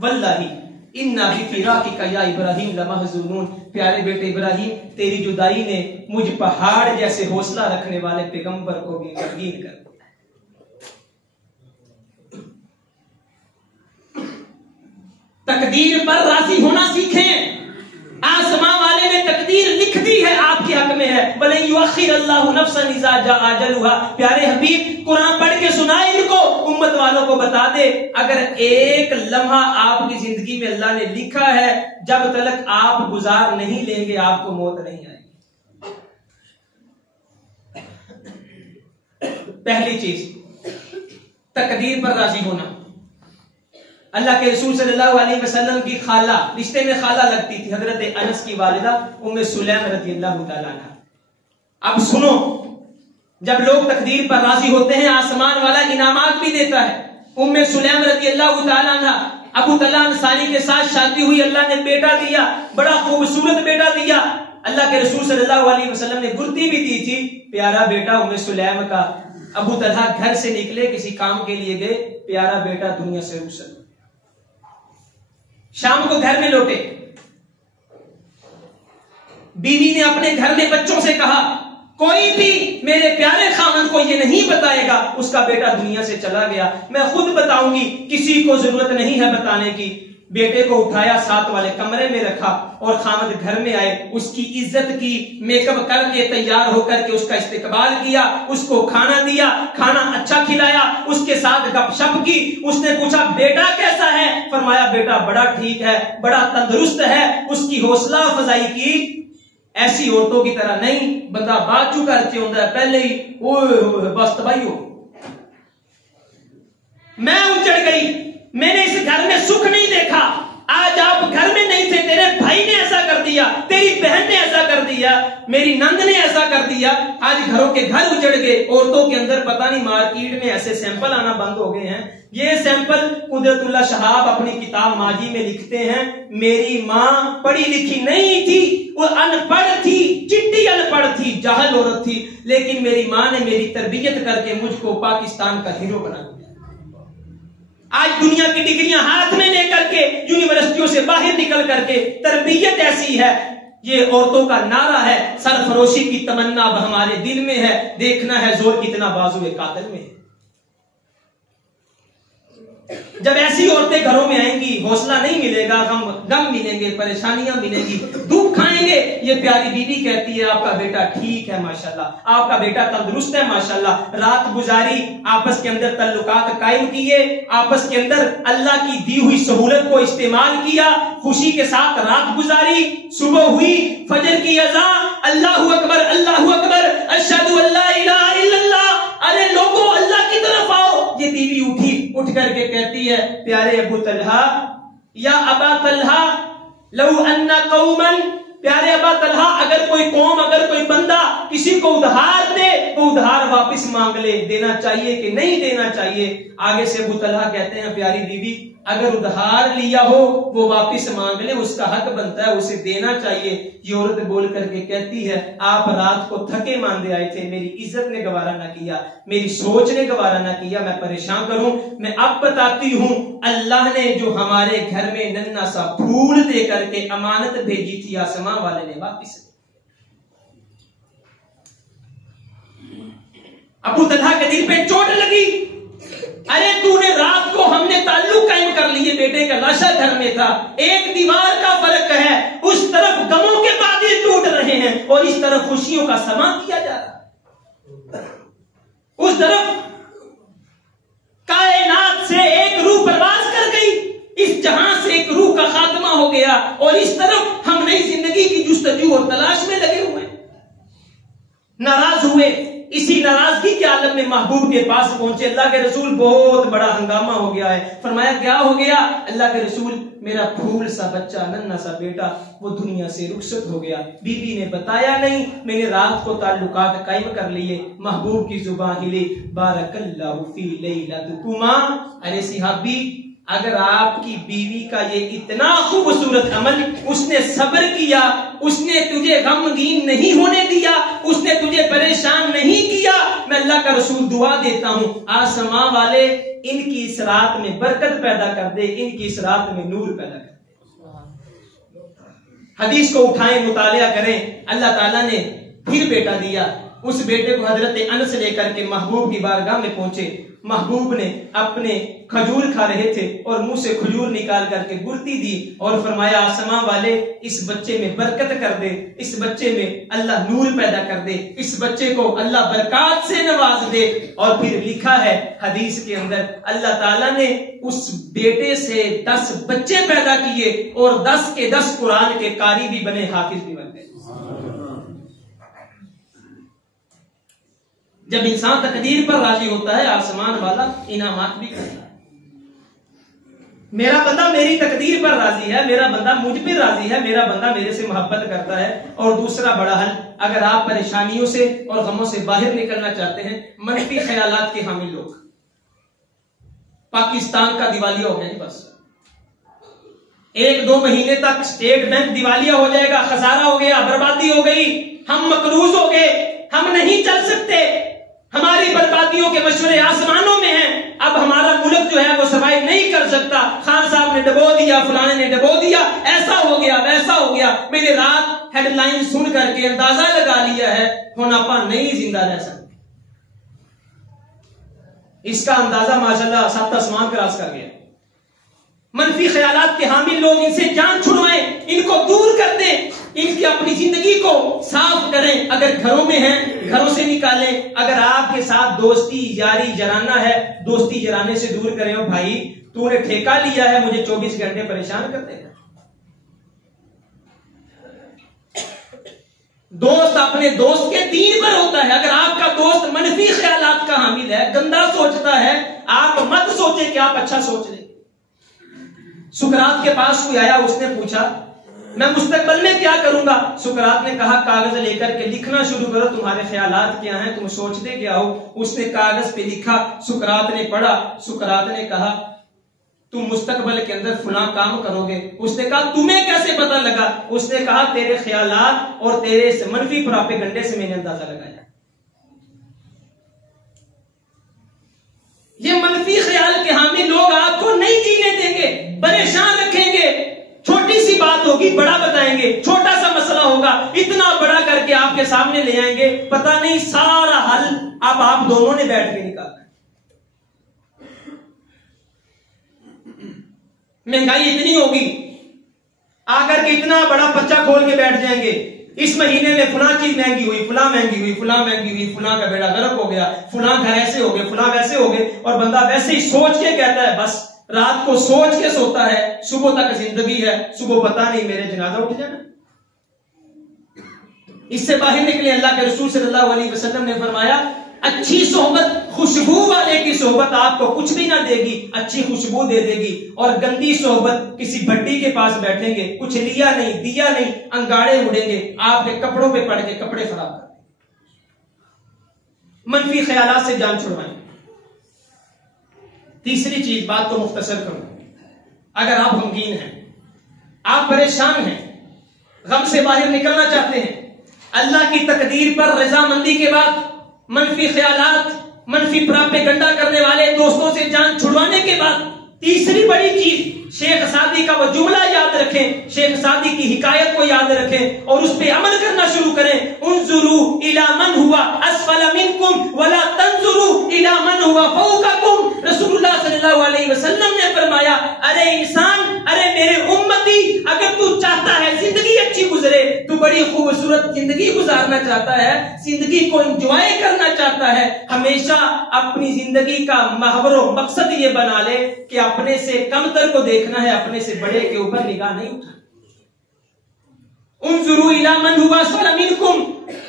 वल्लाही इन्ना भी फिराकिका या इब्राहिम लमहज़ूनून। प्यारे बेटे इब्राहिम, तेरी जुदाई ने मुझ पहाड़ जैसे हौसला रखने वाले पैगंबर को भी गमगीन कर दिया। तकदीर पर राजी होना सीखें। आसमां वाले ने तकदीर लिख दी है, आपके हक में है। भले युअख्खिरुल्लाहु नफ्सन इज़ा जाअ अजलुहा। प्यारे हबीब, कुरान पढ़ के सुनाए इनको, उम्मत वालों को बता दे, अगर एक लम्हा आपकी जिंदगी में अल्लाह ने लिखा है, जब तक आप गुजार नहीं लेंगे आपको मौत नहीं आएगी। पहली चीज, तकदीर पर राजी होना। अल्लाह के रसूल सल्लल्लाहु अलैहि वसल्लम की खाला, रिश्ते में खाला लगती थी, हजरत अनस की वालिदा उम्मे सुलैम रज़ियल्लाहु तआला अन्हा। अब सुनो, जब लोग तकदीर पर राजी होते हैं, आसमान वाला इनामात भी देता है। उम्मे सुलैम रज़ियल्लाहु तआला अन्हा अबू तल्हा अंसारी के साथ शादी हुई, अल्लाह ने बेटा दिया, बड़ा खूबसूरत बेटा दिया। अल्लाह के रसूल सल्लल्लाहु अलैहि वसल्लम ने गुर्ती भी दी थी, प्यारा बेटा उम्मे सुलैम का। अबू तल्हा घर से निकले, किसी काम के लिए गए, प्यारा बेटा दुनिया से रुखसत। शाम को घर में लौटे, बीवी ने अपने घर में बच्चों से कहा, कोई भी मेरे प्यारे खामन को ये नहीं बताएगा उसका बेटा दुनिया से चला गया, मैं खुद बताऊंगी, किसी को जरूरत नहीं है बताने की। बेटे को उठाया, साथ वाले कमरे में रखा और खामद घर में आए, उसकी इज्जत की, मेकअप करके तैयार होकर के उसका इस्तेकबाल किया, उसको खाना दिया, खाना अच्छा खिलाया, उसके साथ गपशप की। उसने पूछा बेटा कैसा है, फरमाया बेटा बड़ा ठीक है, बड़ा तंदुरुस्त है। उसकी हौसला अफजाई की। ऐसी औरतों की तरह नहीं, बंदा बाजू करके होता है पहले ही ओए बस तबाही हो। मैं उजड़ गई, मैंने इस घर में सुख नहीं देखा, आज आप घर में नहीं थे, तेरे भाई ने ऐसा कर दिया, तेरी बहन ने ऐसा कर दिया, मेरी नंद ने ऐसा कर दिया, आज घरों के घर उजड़ गए। औरतों के अंदर पता नहीं मार्केट में ऐसे सैंपल आना बंद हो गए हैं। ये सैंपल कुदरतुल्लाह शहाब अपनी किताब माजी में लिखते हैं, मेरी माँ पढ़ी लिखी नहीं थी, वो अनपढ़ थी, चिट्टी अनपढ़ थी, जाहल औरत थी, लेकिन मेरी माँ ने मेरी तरबियत करके मुझको पाकिस्तान का हीरो बना दिया। आज दुनिया की डिग्रियां हाथ में लेकर के यूनिवर्सिटियों से बाहर निकल करके तरबियत ऐसी है। ये औरतों का नारा है, सरफरोशी की तमन्ना अब हमारे दिल में है, देखना है जोर कितना बाजुए कातिल में है। जब ऐसी औरतें घरों में आएंगी, हौसला नहीं मिलेगा, गम मिलेंगे, परेशानियां मिलेंगी, दुख खाएंगे। ये प्यारी बीवी कहती है आपका बेटा ठीक है माशाल्लाह, आपका बेटा तंदुरुस्त है माशाल्लाह, रात गुजारी, आपस के अंदर तल्लुकात कायम किए, आपस के अंदर अल्लाह की दी हुई सहूलत को इस्तेमाल किया, खुशी के साथ रात गुजारी, सुबह हुई, फजर की अज़ान, अल्लाहु अकबर अल्लाहु अकबर, अशहदु अल्ला इलाहा इल्लल्लाह, अरे लोगों अल्लाह की तरफ आओ। ये बीवी उठी, उठ करके कहती है प्यारे अबू तल्हा, या अबा तल्हा लऊ अन्ना कौमन, प्यारे अबा तल्हा अगर कोई कौम, अगर कोई बंदा किसी को उधार दे तो उधार वापस मांग ले, देना चाहिए कि नहीं देना चाहिए। आगे से अबू तल्हा कहते हैं प्यारी बीवी अगर उधार लिया हो वो वापस मांग ले, उसका हक बनता है, उसे देना चाहिए। ये औरत बोल करके कहती है आप रात को थके मांदे आए थे, मेरी इज्जत ने गवारा ना किया, मेरी सोच ने गवारा ना किया, मैं परेशान करूं। मैं अब बताती हूं, अल्लाह ने जो हमारे घर में नन्ना सा फूल दे करके अमानत भेजी थी, आसमां वाले ने वापिस। अबू तल्हा के दिल पे चोट लगी, अरे तूने रात को हमने ताल्लुक कायम कर लिए, बेटे का लाशा घर में था, एक दीवार का फर्क है, उस तरफ गमों के बादल टूट रहे हैं और इस तरफ खुशियों का समा किया जा रहा है। उस तरफ कायनात से एक रूह परवाज कर गई, इस जहां से एक रूह का खात्मा हो गया, और इस तरफ हम नई जिंदगी की जुस्तजू और तलाश में लगे हुए। नाराज हुए, इसी नाराजगी के आलम में महबूब के पास पहुंचे। अल्लाह के रसूल बहुत बड़ा हंगामा हो गया है। फरमाया क्या हो गया? अल्लाह के रसूल मेरा फूल सा बच्चा, नन्ना सा बेटा वो दुनिया से रुखसत हो गया। बीवी ने बताया नहीं, मैंने रात को ताल्लुकात कायम कर लिए। महबूब की जुबान हिले, बारकल्लाहु फी लैलतिकुमा। अरे सिहाबी, अगर आपकी बीवी का ये इतना खूबसूरत अमल, उसने सब्र किया, उसने तुझे गमगीन नहीं होने दिया, उसने तुझे परेशान नहीं किया, मैं अल्लाह का रसूल दुआ देता हूं आसमां वाले इनकी इस रात में बरकत पैदा कर दे, इनकी इस रात में नूर पैदा कर दे। हदीस को उठाएं, मुतालिया करें। अल्लाह ताला ने फिर बेटा दिया। उस बेटे को हजरत अनस लेकर के महबूब की बारगाह में पहुंचे। महबूब ने अपने खजूर खा रहे थे और मुंह से खजूर निकाल करके गुर्ती दी और फरमाया आसमां वाले इस बच्चे में बरकत कर दे, इस बच्चे में अल्लाह नूर पैदा कर दे, इस बच्चे को अल्लाह बरकत से नवाज दे। और फिर लिखा है हदीस के अंदर, अल्लाह ताला ने उस बेटे से 10 बच्चे पैदा किए और 10 के 10 कुरान के कारी भी बने, हाफिज भी बन गए। जब इंसान तकदीर पर राजी होता है, आसमान वाला इनामात भी करता है। मेरा बंदा मेरी तकदीर पर राजी है, मेरा बंदा मुझ पर राजी है, मेरा बंदा मेरे से मोहब्बत करता है। और दूसरा बड़ा हल, अगर आप परेशानियों से और गमों से बाहर निकलना चाहते हैं, मनफी ख्यालात के हामिल लोग, पाकिस्तान का दिवालिया हो गया जी, बस 1-2 महीने तक स्टेट बैंक दिवालिया हो जाएगा, खसारा हो गया, बर्बादी हो गई, हम मकरूज हो गए, हम नहीं चल सकते, हमारी बर्बादियों के मशवरे आसमानों में हैं, अब हमारा मुल्क जो है वो सर्वाइव नहीं कर सकता, खान साहब ने डबो दिया, फलाने ने डबो दिया, ऐसा हो गया वैसा हो गया। मैंने रात हेडलाइन सुन करके अंदाजा लगा लिया है हुण आपा नहीं जिंदा रह सकते। इसका अंदाजा माशाल्लाह 7 आसमान क्रॉस कर गया। मनफी ख्यालात के हामिल लोग, इनसे जान छुड़वाएं, इनको दूर कर दें, इनकी अपनी जिंदगी को साफ करें। अगर घरों में हैं घरों से निकालें, अगर आपके साथ दोस्ती यारी जराना है, दोस्ती जराने से दूर करें। ओ भाई तूने ठेका लिया है मुझे 24 घंटे परेशान कर देगा। दोस्त अपने दोस्त के दीन पर होता है। अगर आपका दोस्त मनफी ख्यालात का हामिल है, गंदा सोचता है, आप मत सोचे कि आप अच्छा सोच रहे। सुकरात के पास कोई आया, उसने पूछा मैं मुस्तकबिल में क्या करूंगा। सुकरात ने कहा कागज लेकर के लिखना शुरू करो, तुम्हारे ख्यालात क्या हैं, तुम सोचते क्या हो। उसने कागज पे लिखा, सुकरात ने पढ़ा। सुकरात ने कहा तुम मुस्तकबिल के अंदर फुला काम करोगे। उसने कहा तुम्हें कैसे पता लगा। उसने कहा तेरे ख्यालात और तेरे मनफी प्रोपेगेंडे से मैंने अंदाजा लगाया। ये मनफी ख्याल के हामी लोग आपको नहीं जीने देंगे, परेशान रखेंगे। छोटी सी बात होगी बड़ा बताएंगे, छोटा सा मसला होगा इतना बड़ा करके आपके सामने ले आएंगे, पता नहीं सारा हल अब आप दोनों ने बैठ के निकालना है। महंगाई इतनी होगी, आकर के इतना बड़ा पर्चा खोल के बैठ जाएंगे, इस महीने में फुला चीज महंगी हुई, फुला महंगी हुई, फुला महंगी हुई, फुला का बेड़ा गर्क हो गया, फुला घर ऐसे हो गए, फुला वैसे हो गए। और बंदा वैसे ही सोच के कहता है, बस रात को सोच के सोता है, सुबह तक जिंदगी है, सुबह पता नहीं मेरे जनाजा उठ जाना। इससे बाहर निकले। अल्लाह के रसूल सल्लल्लाहु अलैहि वसल्लम ने फरमाया अच्छी सोहबत, खुशबू वाले की सोहबत आपको कुछ भी ना देगी, अच्छी खुशबू दे देगी। और गंदी सोहबत, किसी भट्टी के पास बैठेंगे, कुछ लिया नहीं दिया नहीं, अंगाड़े उड़ेंगे, आपके कपड़ों पे पड़ के कपड़े खराब कर देंगे। मनफी ख्यालात से जान छुड़वाएं। तीसरी चीज, बात को मुख्तसर करूं, अगर आप गमगीन हैं, आप परेशान हैं, गम से बाहर निकलना चाहते हैं, अल्लाह की तकदीर पर रजामंदी के बाद मनफी ख्यालात, मनफी प्रोपेगेंडा करने वाले दोस्तों से जान छुड़वाने के बाद तीसरी बड़ी चीज, शेख सादी का वो जुमला याद रखें, शेख सादी की हिकायत को याद रखें और उस पर अमल करना शुरू करें। उन्जुरू इला मन हुआ अस्फल मिनकुम वला तंजुरू इला मन हुआ फौककुम। रसूलुल्लाह सल्लल्लाहु अलैहि वसल्लम ने फरमाया, अरे इंसान, अरे मेरे उम्मती, अगर तू चाहता है जिंदगी अच्छी गुजरे, तू बड़ी खूबसूरत जिंदगी गुजारना चाहता है, जिंदगी को एंजॉय करना चाहता है, हमेशा अपनी जिंदगी का महवर मकसद ये बना ले कि अपने से कमतर को देखना है, अपने से बड़े के ऊपर निगाह नहीं उठाना। उन्जुरू इला मन हुआ अस्फल मिनकुम,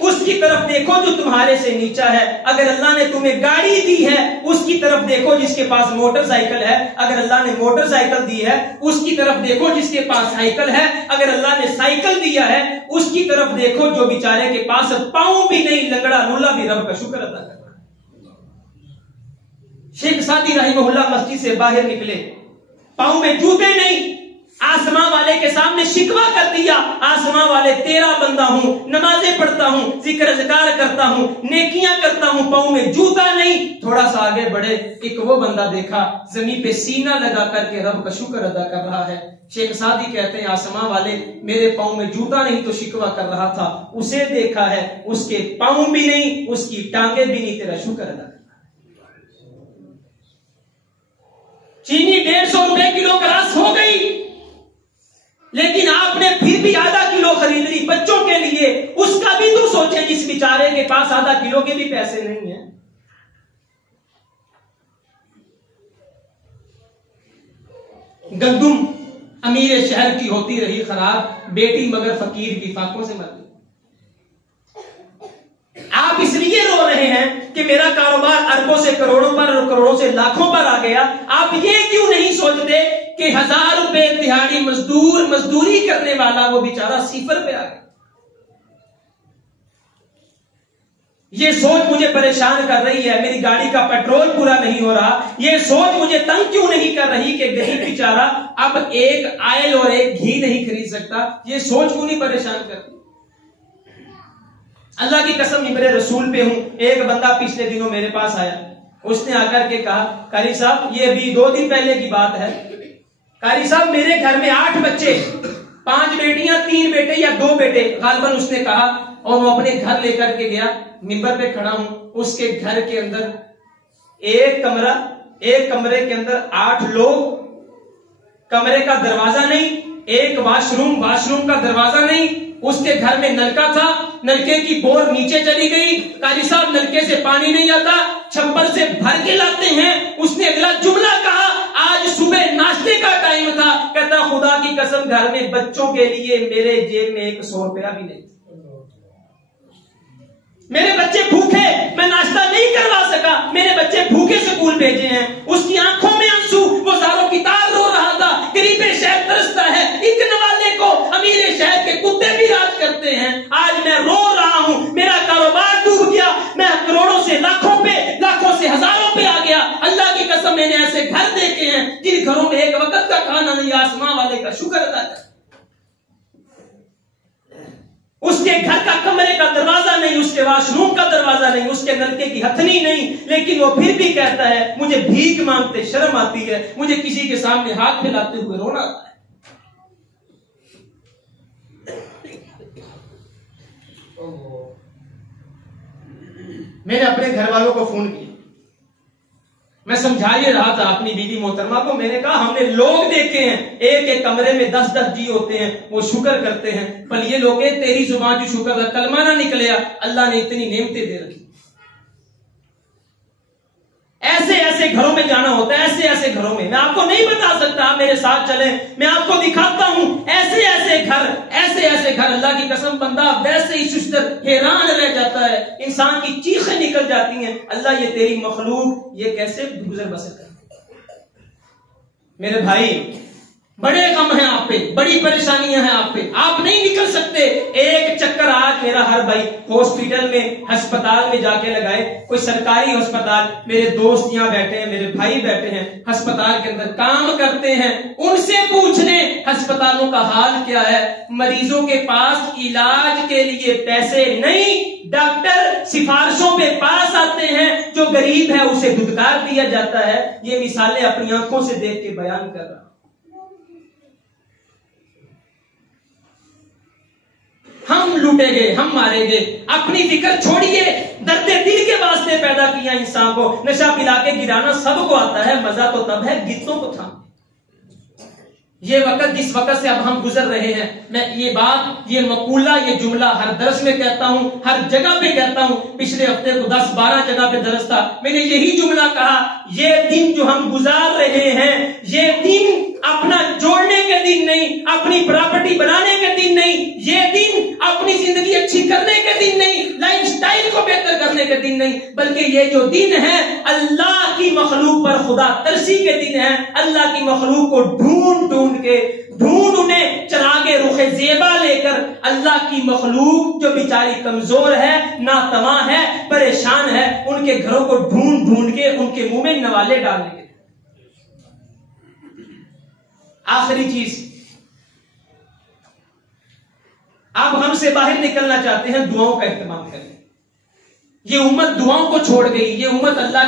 उसकी तरफ देखो जो तुम्हारे से नीचा है। अगर अल्लाह ने तुम्हें गाड़ी दी है, उसकी तरफ देखो जिसके पास मोटरसाइकिल है। अगर अल्लाह ने मोटरसाइकिल दी है, उसकी तरफ देखो जिसके पास साइकिल है। अगर अल्लाह ने साइकिल दिया है, उसकी तरफ देखो जो बेचारे के पास पांव भी नहीं, लंगड़ा लूला भी रब का शुक्र अदा कर रहा है। शेख सादी रहमहुल्लाह मस्जिद से बाहर निकले, पांव में जूते नहीं, आसमां वाले के सामने शिकवा कर दिया, आसमां वाले तेरा बंदा हूं, नमाजें पढ़ता हूं, जिक्र ज़िकार करता हूं, नेकियां करता हूं, पांव में जूता नहीं। थोड़ा सा आगे बढ़े, एक वो बंदा देखा जमीन पे सीना लगा करके रब का शुक्र अदा कर रहा है। शेख सादी कहते हैं आसमां वाले मेरे पांव में जूता नहीं तो शिकवा कर रहा था, उसे देखा है उसके पांव भी नहीं, उसकी टांगे भी नहीं, तेरा शुक्र अदा। चीनी 150 रुपए किलो क्रॉस हो गई, लेकिन आपने फिर भी आधा किलो खरीद ली बच्चों के लिए। उसका भी तो सोचें, जिस बेचारे के पास आधा किलो के भी पैसे नहीं है। गंदुम अमीर शहर की होती रही खराब, बेटी मगर फकीर की फाकों से मर गई। आप इसलिए रो रहे हैं कि मेरा कारोबार अरबों से करोड़ों पर और करोड़ों से लाखों पर आ गया। आप ये क्यों नहीं सोचते कि 1000 रुपए दिहाड़ी मजदूर, मजदूरी करने वाला वो बेचारा सिफर पे आ गया। ये सोच मुझे परेशान कर रही है, मेरी गाड़ी का पेट्रोल पूरा नहीं हो रहा, ये सोच मुझे तंग क्यों नहीं कर रही कि गरीब बेचारा अब एक ऑयल और एक घी नहीं खरीद सकता, ये सोच क्यों नहीं परेशान करती। अल्लाह की कसम मेरे रसूल पे हूं। एक बंदा पिछले दिनों मेरे पास आया, उसने आकर के कहा, कारी साहब, ये अभी 2 दिन पहले की बात है, कारी साहब मेरे घर में 8 बच्चे, 5 बेटियां 3 बेटे या 2 बेटे, गालबन उसने कहा, और वो अपने घर लेकर के गया। मिंबर पे खड़ा हूं, उसके घर के अंदर एक कमरे के अंदर 8 लोग, कमरे का दरवाजा नहीं, एक वाशरूम का दरवाजा नहीं, उसके घर में नलका था, नलके की बोर नीचे चली गई, काजी साहब नलके से पानी नहीं आता, छप्पर से भर के लाते हैं। उसने अगला जुमला कहा, आज सुबह नाश्ते का टाइम था, कहता खुदा की कसम घर में बच्चों के लिए मेरे जेब में 100 रुपया भी नहीं, मेरे बच्चे भूखे, मैं नाश्ता नहीं करवा सका, मेरे बच्चे भूखे स्कूल भेजे हैं। उसकी आंखों में आंसू, वो ज़ारों की तार रो रहा था। गरीबे शहर तरसता है, इतने वाले को अमीरे शहर के कुत्ते भी राज करते हैं। आज मैं रो रहा हूं, मेरा कारोबार डूब गया, मैं करोड़ों से लाखों पे, लाखों से हजारों पे आ गया। अल्लाह की कसम मैंने ऐसे घर देखे हैं जिन घरों में एक वक्त का खाना नहीं, आसमां वाले का शुक्र अदा कर। उसके घर का कमरे का दरवाजा नहीं, उसके वाशरूम का दरवाजा नहीं, उसके नलके की हथनी नहीं, लेकिन वो फिर भी कहता है मुझे भीख मांगते शर्म आती है, मुझे किसी के सामने हाथ फैलाते हुए रोना आता है। मैंने अपने घर वालों को फोन किया, मैं समझा ये रहा था अपनी बीवी मोहतरमा को, मैंने कहा हमने लोग देखे हैं, एक एक कमरे में 10-10 जी होते हैं, वो शुक्र करते हैं, पर ये लोग तेरी जुबान जो शुक्र है, कलमा ना निकले, अल्लाह ने इतनी नेमतें दे रखी। ऐसे ऐसे घरों में जाना होता है, ऐसे ऐसे घरों में, मैं आपको नहीं बता सकता, आप मेरे साथ चले, मैं आपको दिखाता हूं ऐसे ऐसे घर, अल्लाह की कसम बंदा वैसे ही सुस्तर हैरान रह जाता है, इंसान की चीखें निकल जाती हैं, अल्लाह ये तेरी मखलूक ये कैसे गुजर बसर कर। मेरे भाई बड़े गम हैं आप पे, बड़ी परेशानियां हैं आप पे, आप नहीं निकल सकते। एक चक्कर आज मेरा हर भाई हॉस्पिटल में, अस्पताल में जाके लगाए, कोई सरकारी अस्पताल, मेरे दोस्त यहाँ बैठे हैं, मेरे भाई बैठे हैं, अस्पताल के अंदर काम करते हैं, उनसे पूछ लें अस्पतालों का हाल क्या है। मरीजों के पास इलाज के लिए पैसे नहीं, डॉक्टर सिफारिशों पे पास आते हैं, जो गरीब है उसे धुतकार दिया जाता है। ये मिसालें अपनी आंखों से देख के बयान कर रहा। हम लूटे गए, हम मारे गए, अपनी फिक्र छोड़िए, दर्द दिल के वास्ते पैदा किया इंसान को, नशा पिला के गिराना सबको आता है, मजा तो तब है गिरतों को था। ये वक्त जिस वक्त से अब हम गुजर रहे हैं, मैं ये बात, ये मकूला, ये जुमला हर दर्स में कहता हूं, हर जगह पे कहता हूं। पिछले हफ्ते को 10-12 जगह पे दर्स था, मैंने यही जुमला कहा, ये दिन जो हम गुजार रहे हैं, ये दिन अपना जोड़ने के दिन नहीं, अपनी प्रॉपर्टी बनाने के दिन नहीं, ये दिन अपनी जिंदगी अच्छी करने के दिन नहीं, लाइफ स्टाइल को बेहतर करने के दिन नहीं, बल्कि ये जो दिन है अल्लाह की मखलूक पर खुदा तरसी के दिन है। अल्लाह की मखलूक को ढूंढ उन्हें चरागे रुखे जेबा लेकर, अल्लाह की मखलूक जो बेचारी कमजोर है, नातवा है, परेशान है, उनके घरों को ढूंढ के उनके मुंह में नवाले डालने के। आखिरी चीज, अब हमसे बाहर निकलना चाहते हैं, दुआओं का इस्तेमाल करें। ये उम्मत दुआओं को छोड़ गई, ये उम्मत अल्लाह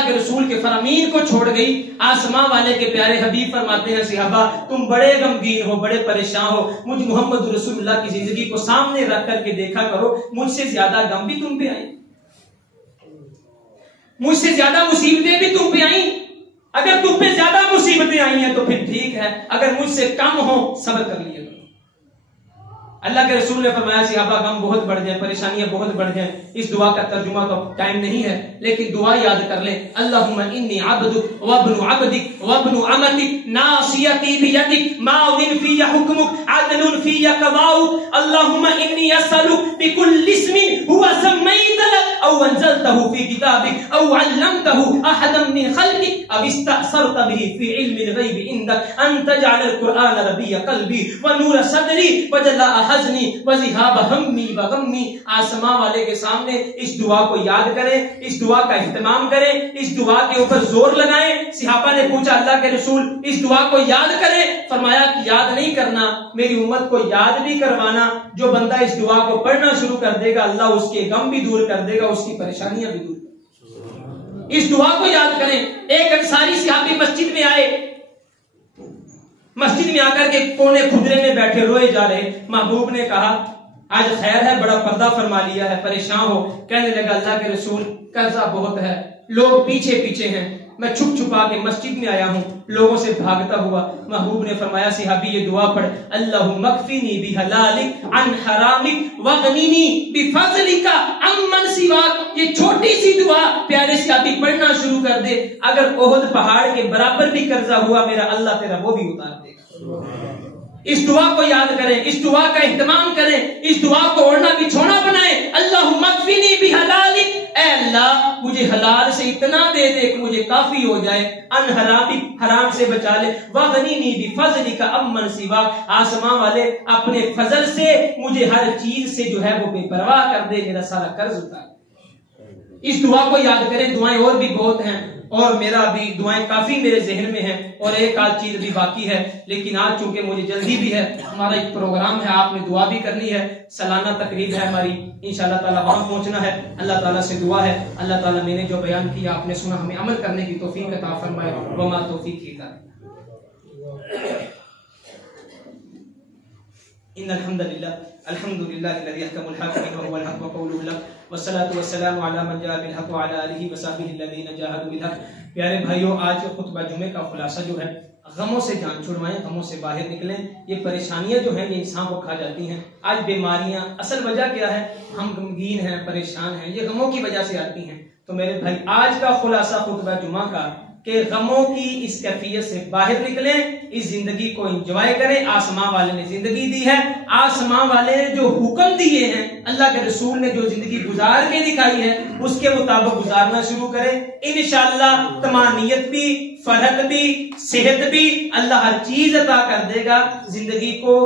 के रसूल के फरमीन को छोड़ गई। आसमां वाले के प्यारे हबीब फरमाते हैं, सहाबा तुम बड़े गमगीन हो, बड़े परेशान हो, मुझ मोहम्मद रसूलुल्लाह की जिंदगी को सामने रख करके देखा करो, मुझसे ज्यादा गम भी तुम पे आई, मुझसे ज्यादा मुसीबतें भी तुम पे आई। अगर तुम पे ज्यादा मुसीबतें आई हैं तो फिर ठीक है, अगर मुझसे कम हो सब्र कर लिया। अल्लाह के रसूल ने फरमाया, सहाबा गम बहुत बढ़ जाए, परेशानियां बहुत बढ़ जाए। इस दुआ का तर्जुमा तो टाइम नहीं है, लेकिन दुआ याद कर ले, अल्लाहुम्मा इन्नी अब्दुक व इब्नु अब्दिक व इब्नु अमतिक नासियती बियदिक मादिन फिया हुक्मुक अदलुन फिया क़ज़ाउक अल्लाहुम्मा इन्नी असअलुक बिकुल्लि इस्मिन हुवा सम्मैत लक औ अंज़लतहु फी किताबिक औ अल्लमतहु अहदन मिन खल्क़िक औ इस्तअसरत बिही फी इल्मिल ग़ैबि इंदक अन तजअल अल-क़ुरआन रबिया क़ल्बी व नूर सदरी व जलाअ हज़नी व ज़िहाब हम्मी व गम्मी। आसमां वाले के सामने इस दुआ को याद करें, इस दुआ का इह्तिमाम करें, इस दुआ के ऊपर जोर लगाएं। सहाबा ने पूछा अल्लाह के रसूल इस दुआ को याद करें? फरमाया कि याद नहीं करना, मेरी उम्मत को याद भी करवाना। जो बंदा इस दुआ को पढ़ना शुरू कर देगा अल्लाह उसके गम भी दूर कर देगा, उसकी परेशानियां भी दूर कर देगा। इस दुआ को याद करें। एक अंसारी सहाबी मस्जिद में आए, मस्जिद में आकर के कोने खुदरे में बैठे रोए जा रहे। महबूब ने कहा आज खैर है, बड़ा पर्दा फरमा लिया है, परेशान हो। कहने लगा अल्लाह के रसूल कर्जा बहुत है, लोग पीछे पीछे हैं, मैं छुप छुपा के मस्जिद में आया हूँ, लोगों से भागता हुआ। महबूब ने फरमाया सहाबी ये दुआ पढ़, अल्लाहु मक्फिनी बिहलालिक अन हरामिक वगनीनी बिफज़लिका अम्मन सिवाक। ये छोटी सी दुआ प्यारे सहाबी पढ़ना शुरू कर दे, अगर ओहद पहाड़ के बराबर भी कर्जा हुआ मेरा अल्लाह तेरा वो भी उतार देगा। इस दुआ को याद करें, इस दुआ का इह्तिमाम करें, इस दुआ को ओढ़ना बिछोना बनाएं। अल्लाहु मक्फिनी बिहलालिक, ऐ अल्लाह मुझे हलाल से इतना दे दे कि मुझे काफी हो जाए, अन हरामिक हराम से बचा ले, वगनीनी बिफज़लिका अम्मन सिवाक। आसमां वाले अपने फजल से मुझे हर चीज से जो है वो बेपरवाह कर दे, मेरा सारा कर्ज उतार। इस दुआ को याद करें। दुआएं और भी बहुत हैं और मेरा अभी दुआएं काफी मेरे जहन में है और एक आध चीज भी बाकी है, लेकिन आज चूंकि मुझे जल्दी भी है, हमारा एक प्रोग्राम है, आपने दुआ भी करनी है, सालाना तकरीब है हमारी, इंशाअल्लाह ताला वहां पहुंचना है। अल्लाह ताला से दुआ है अल्लाह ताला मैंने जो बयान किया आपने सुना, हमें अमल करने की तौफीक अता फरमाए। वमा तौफीक इन्नल हम्दुलिल्लाह अल्हम्दुलिल्लाहिल्लज़ी अहकमल हाकिमीन व हुवल हक़ व क़ौलुहुल हक़ वस्सलातु वस्सलामु अला मन जाअ बिल हक़ व अला आलिहि व सहबिहि अल्लज़ीना जाहदू बिल हक़। प्यारे भाइयों, आज के खुतबा जुमे का खुलासा जो है, गमों से जान छुड़वाएं, गमों से बाहर निकलें। ये परेशानियां जो हैं ये इंसान को खा जाती हैं। आज बीमारियां, असल वजह क्या है? हम गमगीन हैं, परेशान हैं, ये गमों की वजह से आती हैं। तो मेरे भाई आज का खुलासा खुतबा जुमा का कि गमों की इस कैफियत से बाहर निकलें, इस जिंदगी को एंजॉय करें। आसमां वाले ने जिंदगी दी है, आसमां वाले ने जो हुक्म दिए हैं, अल्लाह के रसूल ने जो जिंदगी गुजार के दिखाई है उसके मुताबिक गुजारना शुरू करें। इंशाअल्लाह तमानियत भी, फरहत भी, सेहत भी अल्लाह हर चीज अता कर देगा। जिंदगी को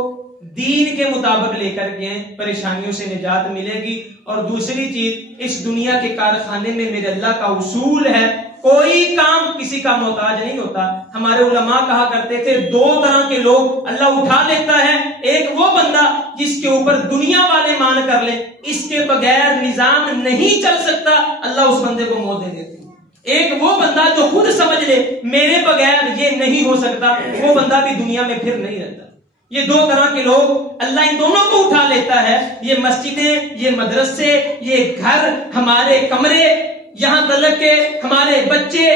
दीन के मुताबिक लेकर के परेशानियों से निजात मिलेगी। और दूसरी चीज, इस दुनिया के कारखाने में मेरे अल्लाह का उसूल है, कोई काम किसी का मोहताज नहीं होता। हमारे उलमा कहा करते थे दो तरह के लोग अल्लाह उठा लेता है, एक वो बंदा जिसके ऊपर दुनिया वाले मान कर ले इसके बगैर निजाम नहीं चल सकता, अल्लाह उस बंदे को मौत दे देते हैं। एक वो बंदा जो खुद समझ ले मेरे बगैर ये नहीं हो सकता, वो बंदा भी दुनिया में फिर नहीं रहता। ये दो तरह के लोग अल्लाह इन दोनों को उठा लेता है। ये मस्जिदें, ये मदरसे, ये घर, हमारे कमरे, यहां तक के हमारे बच्चे,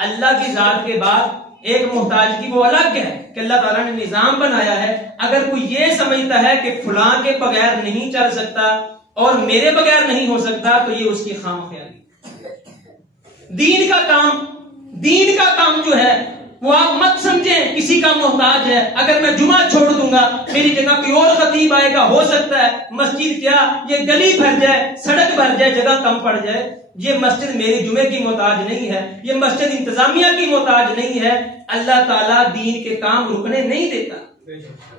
अल्लाह की जात के बाद एक मोहताज की वो अलग है कि अल्लाह ताला ने निजाम बनाया है। अगर कोई ये समझता है कि फुलां के बगैर नहीं चल सकता और मेरे बगैर नहीं हो सकता, तो ये उसकी खामख्याली। दीन का काम जो है वो आप मत समझें किसी का मोहताज है। अगर मैं जुमा छोड़ दूंगा, मेरी जगह कोई और खतीब आएगा, हो सकता है मस्जिद क्या ये गली भर जाए, सड़क भर जाए, जगह कम पड़ जाए। ये मस्जिद मेरी जुमे की मोहताज नहीं है, ये मस्जिद इंतजामिया की मोहताज नहीं है। अल्लाह ताला दीन के काम रुकने नहीं देता।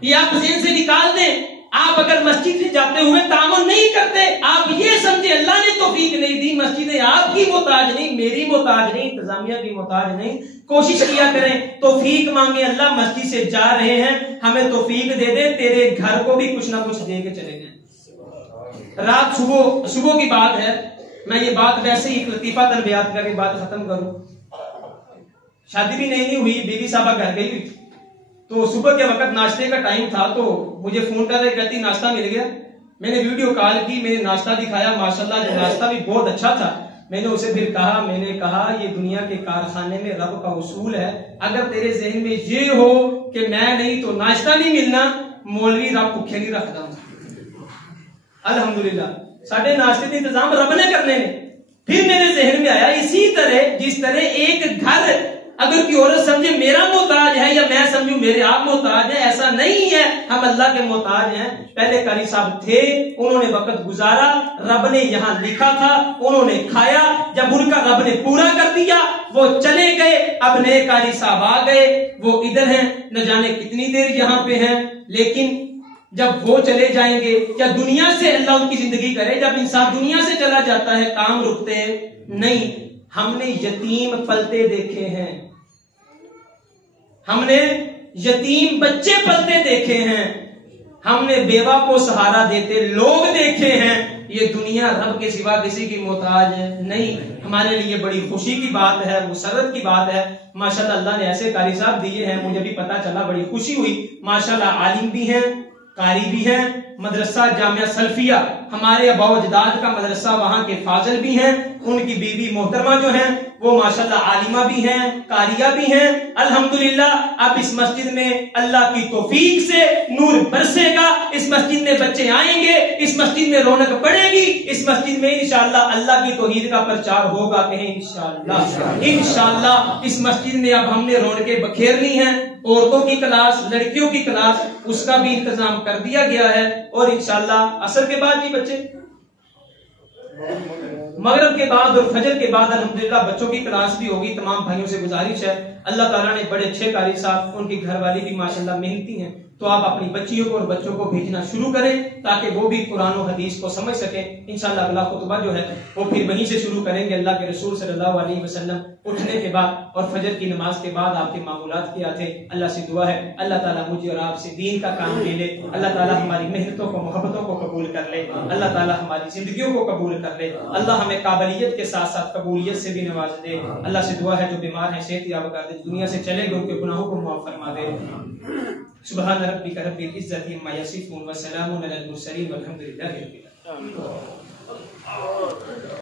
ये आप ज़हन से निकाल दें। आप अगर मस्जिद में जाते हुए तामुल नहीं करते, आप ये समझे अल्लाह ने तौफीक नहीं दी, मस्जिदें आपकी मोहताज नहीं, मेरी मोहताज नहीं, इंतजामिया की मोहताज नहीं। कोशिश किया करें, तौफीक मांगे, अल्लाह मस्जिद से जा रहे हैं, हमें तौफीक दे दे, तेरे घर को भी कुछ ना कुछ दे के चले जाए। रात सुबह की बात है, मैं ये बात वैसे ही लतीफा तन बयान करके बात खत्म करूं। शादी भी नहीं हुई, बीवी साहबा घर गई, तो सुबह के वक्त नाश्ते का टाइम था, तो मुझे फोन कर रहे, कहती नाश्ता मिल गया। मैंने वीडियो कॉल की, मैंने नाश्ता दिखाया, माशाल्लाह नाश्ता भी बहुत अच्छा था। मैंने उसे फिर कहा, मैंने कहा ये दुनिया के कारखाने में रब का उसूल है, अगर तेरे जहन में ये हो कि मैं नहीं तो नाश्ता नहीं मिलना, मौलवी रब भूखे नहीं रखता। अल्हम्दुलिल्लाह साढ़े नाश्ते का इंतजाम रब ने करने ने। फिर मेरे जहन में आया, इसी तरह जिस तरह एक घर अगर की औरत समझे मेरा मोहताज है या मैं समझू मेरे आप मोहताज है, ऐसा नहीं है। हम अल्लाह के मोहताज हैं। पहले कारी साहब थे, उन्होंने वक्त गुजारा, रब ने यहाँ लिखा था, उन्होंने खाया, जब उनका रब ने पूरा कर दिया वो चले गए। अब नए कारी साहब आ गए, वो इधर हैं, न जाने कितनी देर यहाँ पे हैं। लेकिन जब वो चले जाएंगे या दुनिया से अल्लाह उनकी जिंदगी करे, जब इंसान दुनिया से चला जाता है काम रुकते हैं नहीं। हमने यतीम पलते देखे हैं, हमने यतीम बच्चे पलते देखे हैं, हमने बेवा को सहारा देते लोग देखे हैं। ये दुनिया रब के सिवा किसी की मोहताज नहीं। हमारे लिए बड़ी खुशी की बात है, मुसर्रत की बात है। माशाल्लाह अल्लाह ने ऐसे कारी साहब दिए हैं, मुझे भी पता चला, बड़ी खुशी हुई। माशाल्लाह आलिम भी हैं, कारी भी हैं। मदरसा जामिया सल्फिया हमारे अबाव अजदाद का मदरसा, वहां के फाजिल भी हैं। उनकी बीवी मोहतरमा जो हैं वो माशाल्लाह आलिमा भी हैं, कारिया भी हैं। अल्हम्दुलिल्लाह अब इस मस्जिद में अल्लाह की तौफीक से नूर बरसेगा, इस मस्जिद में बच्चे आएंगे, इस मस्जिद में रौनक बढ़ेगी, इस मस्जिद में इंशाअल्लाह अल्लाह की तौहीद का प्रचार होगा। कहें इंशाअल्लाह। इंशाअल्लाह इस मस्जिद में अब हमने रौनकें बखेरनी है। औरतों की क्लास, लड़कियों की क्लास, उसका भी इंतजाम कर दिया गया है। और इंशाअल्लाह असर के बाद भी बच्चे, मगरिब के बाद और फजर के बाद अल्हम्दुलिल्लाह बच्चों की क्लास भी होगी। तमाम भाइयों से गुजारिश है, अल्लाह ताला ने बड़े अच्छे कारी साहब, उनकी घरवाली भी माशाल्लाह मेहनती हैं, तो आप अपनी बच्चियों को और बच्चों को भेजना शुरू करें ताकि वो भी कुरान और हदीस को समझ सकें। इंशाअल्लाह अगला खुतबा जो है वो फिर वहीं से शुरू करेंगे। अल्लाह के रसूल सल्लल्लाहु अलैहि वसल्लम उठने के बाद और फजर की नमाज के बाद आपके मामूलात क्या थे। अल्लाह से दुआ है अल्लाह ताला मुझे और आपसे दीन का काम ले ले। अल्लाह ताला हमारी मेहनतों को, मोहब्बतों को कबूल कर ले। अल्लाह ताला हमारी जिंदगियों को कबूल कर ले। अल्लाह हमें काबिलियत के साथ साथ कबूलियत से भी नवाज दे। अल्लाह से दुआ है जो बीमार है सेहत याब कर दे, दुनिया से चले गए उनके गुनाहों को माफ फरमा दे। सुबहान रब्बिका रब्बिल इज्जति अम्मा यसिफून व सलामुन अलल मुरसलीन वल्हम्दुलिल्लाहि रब्बिल आलमीन।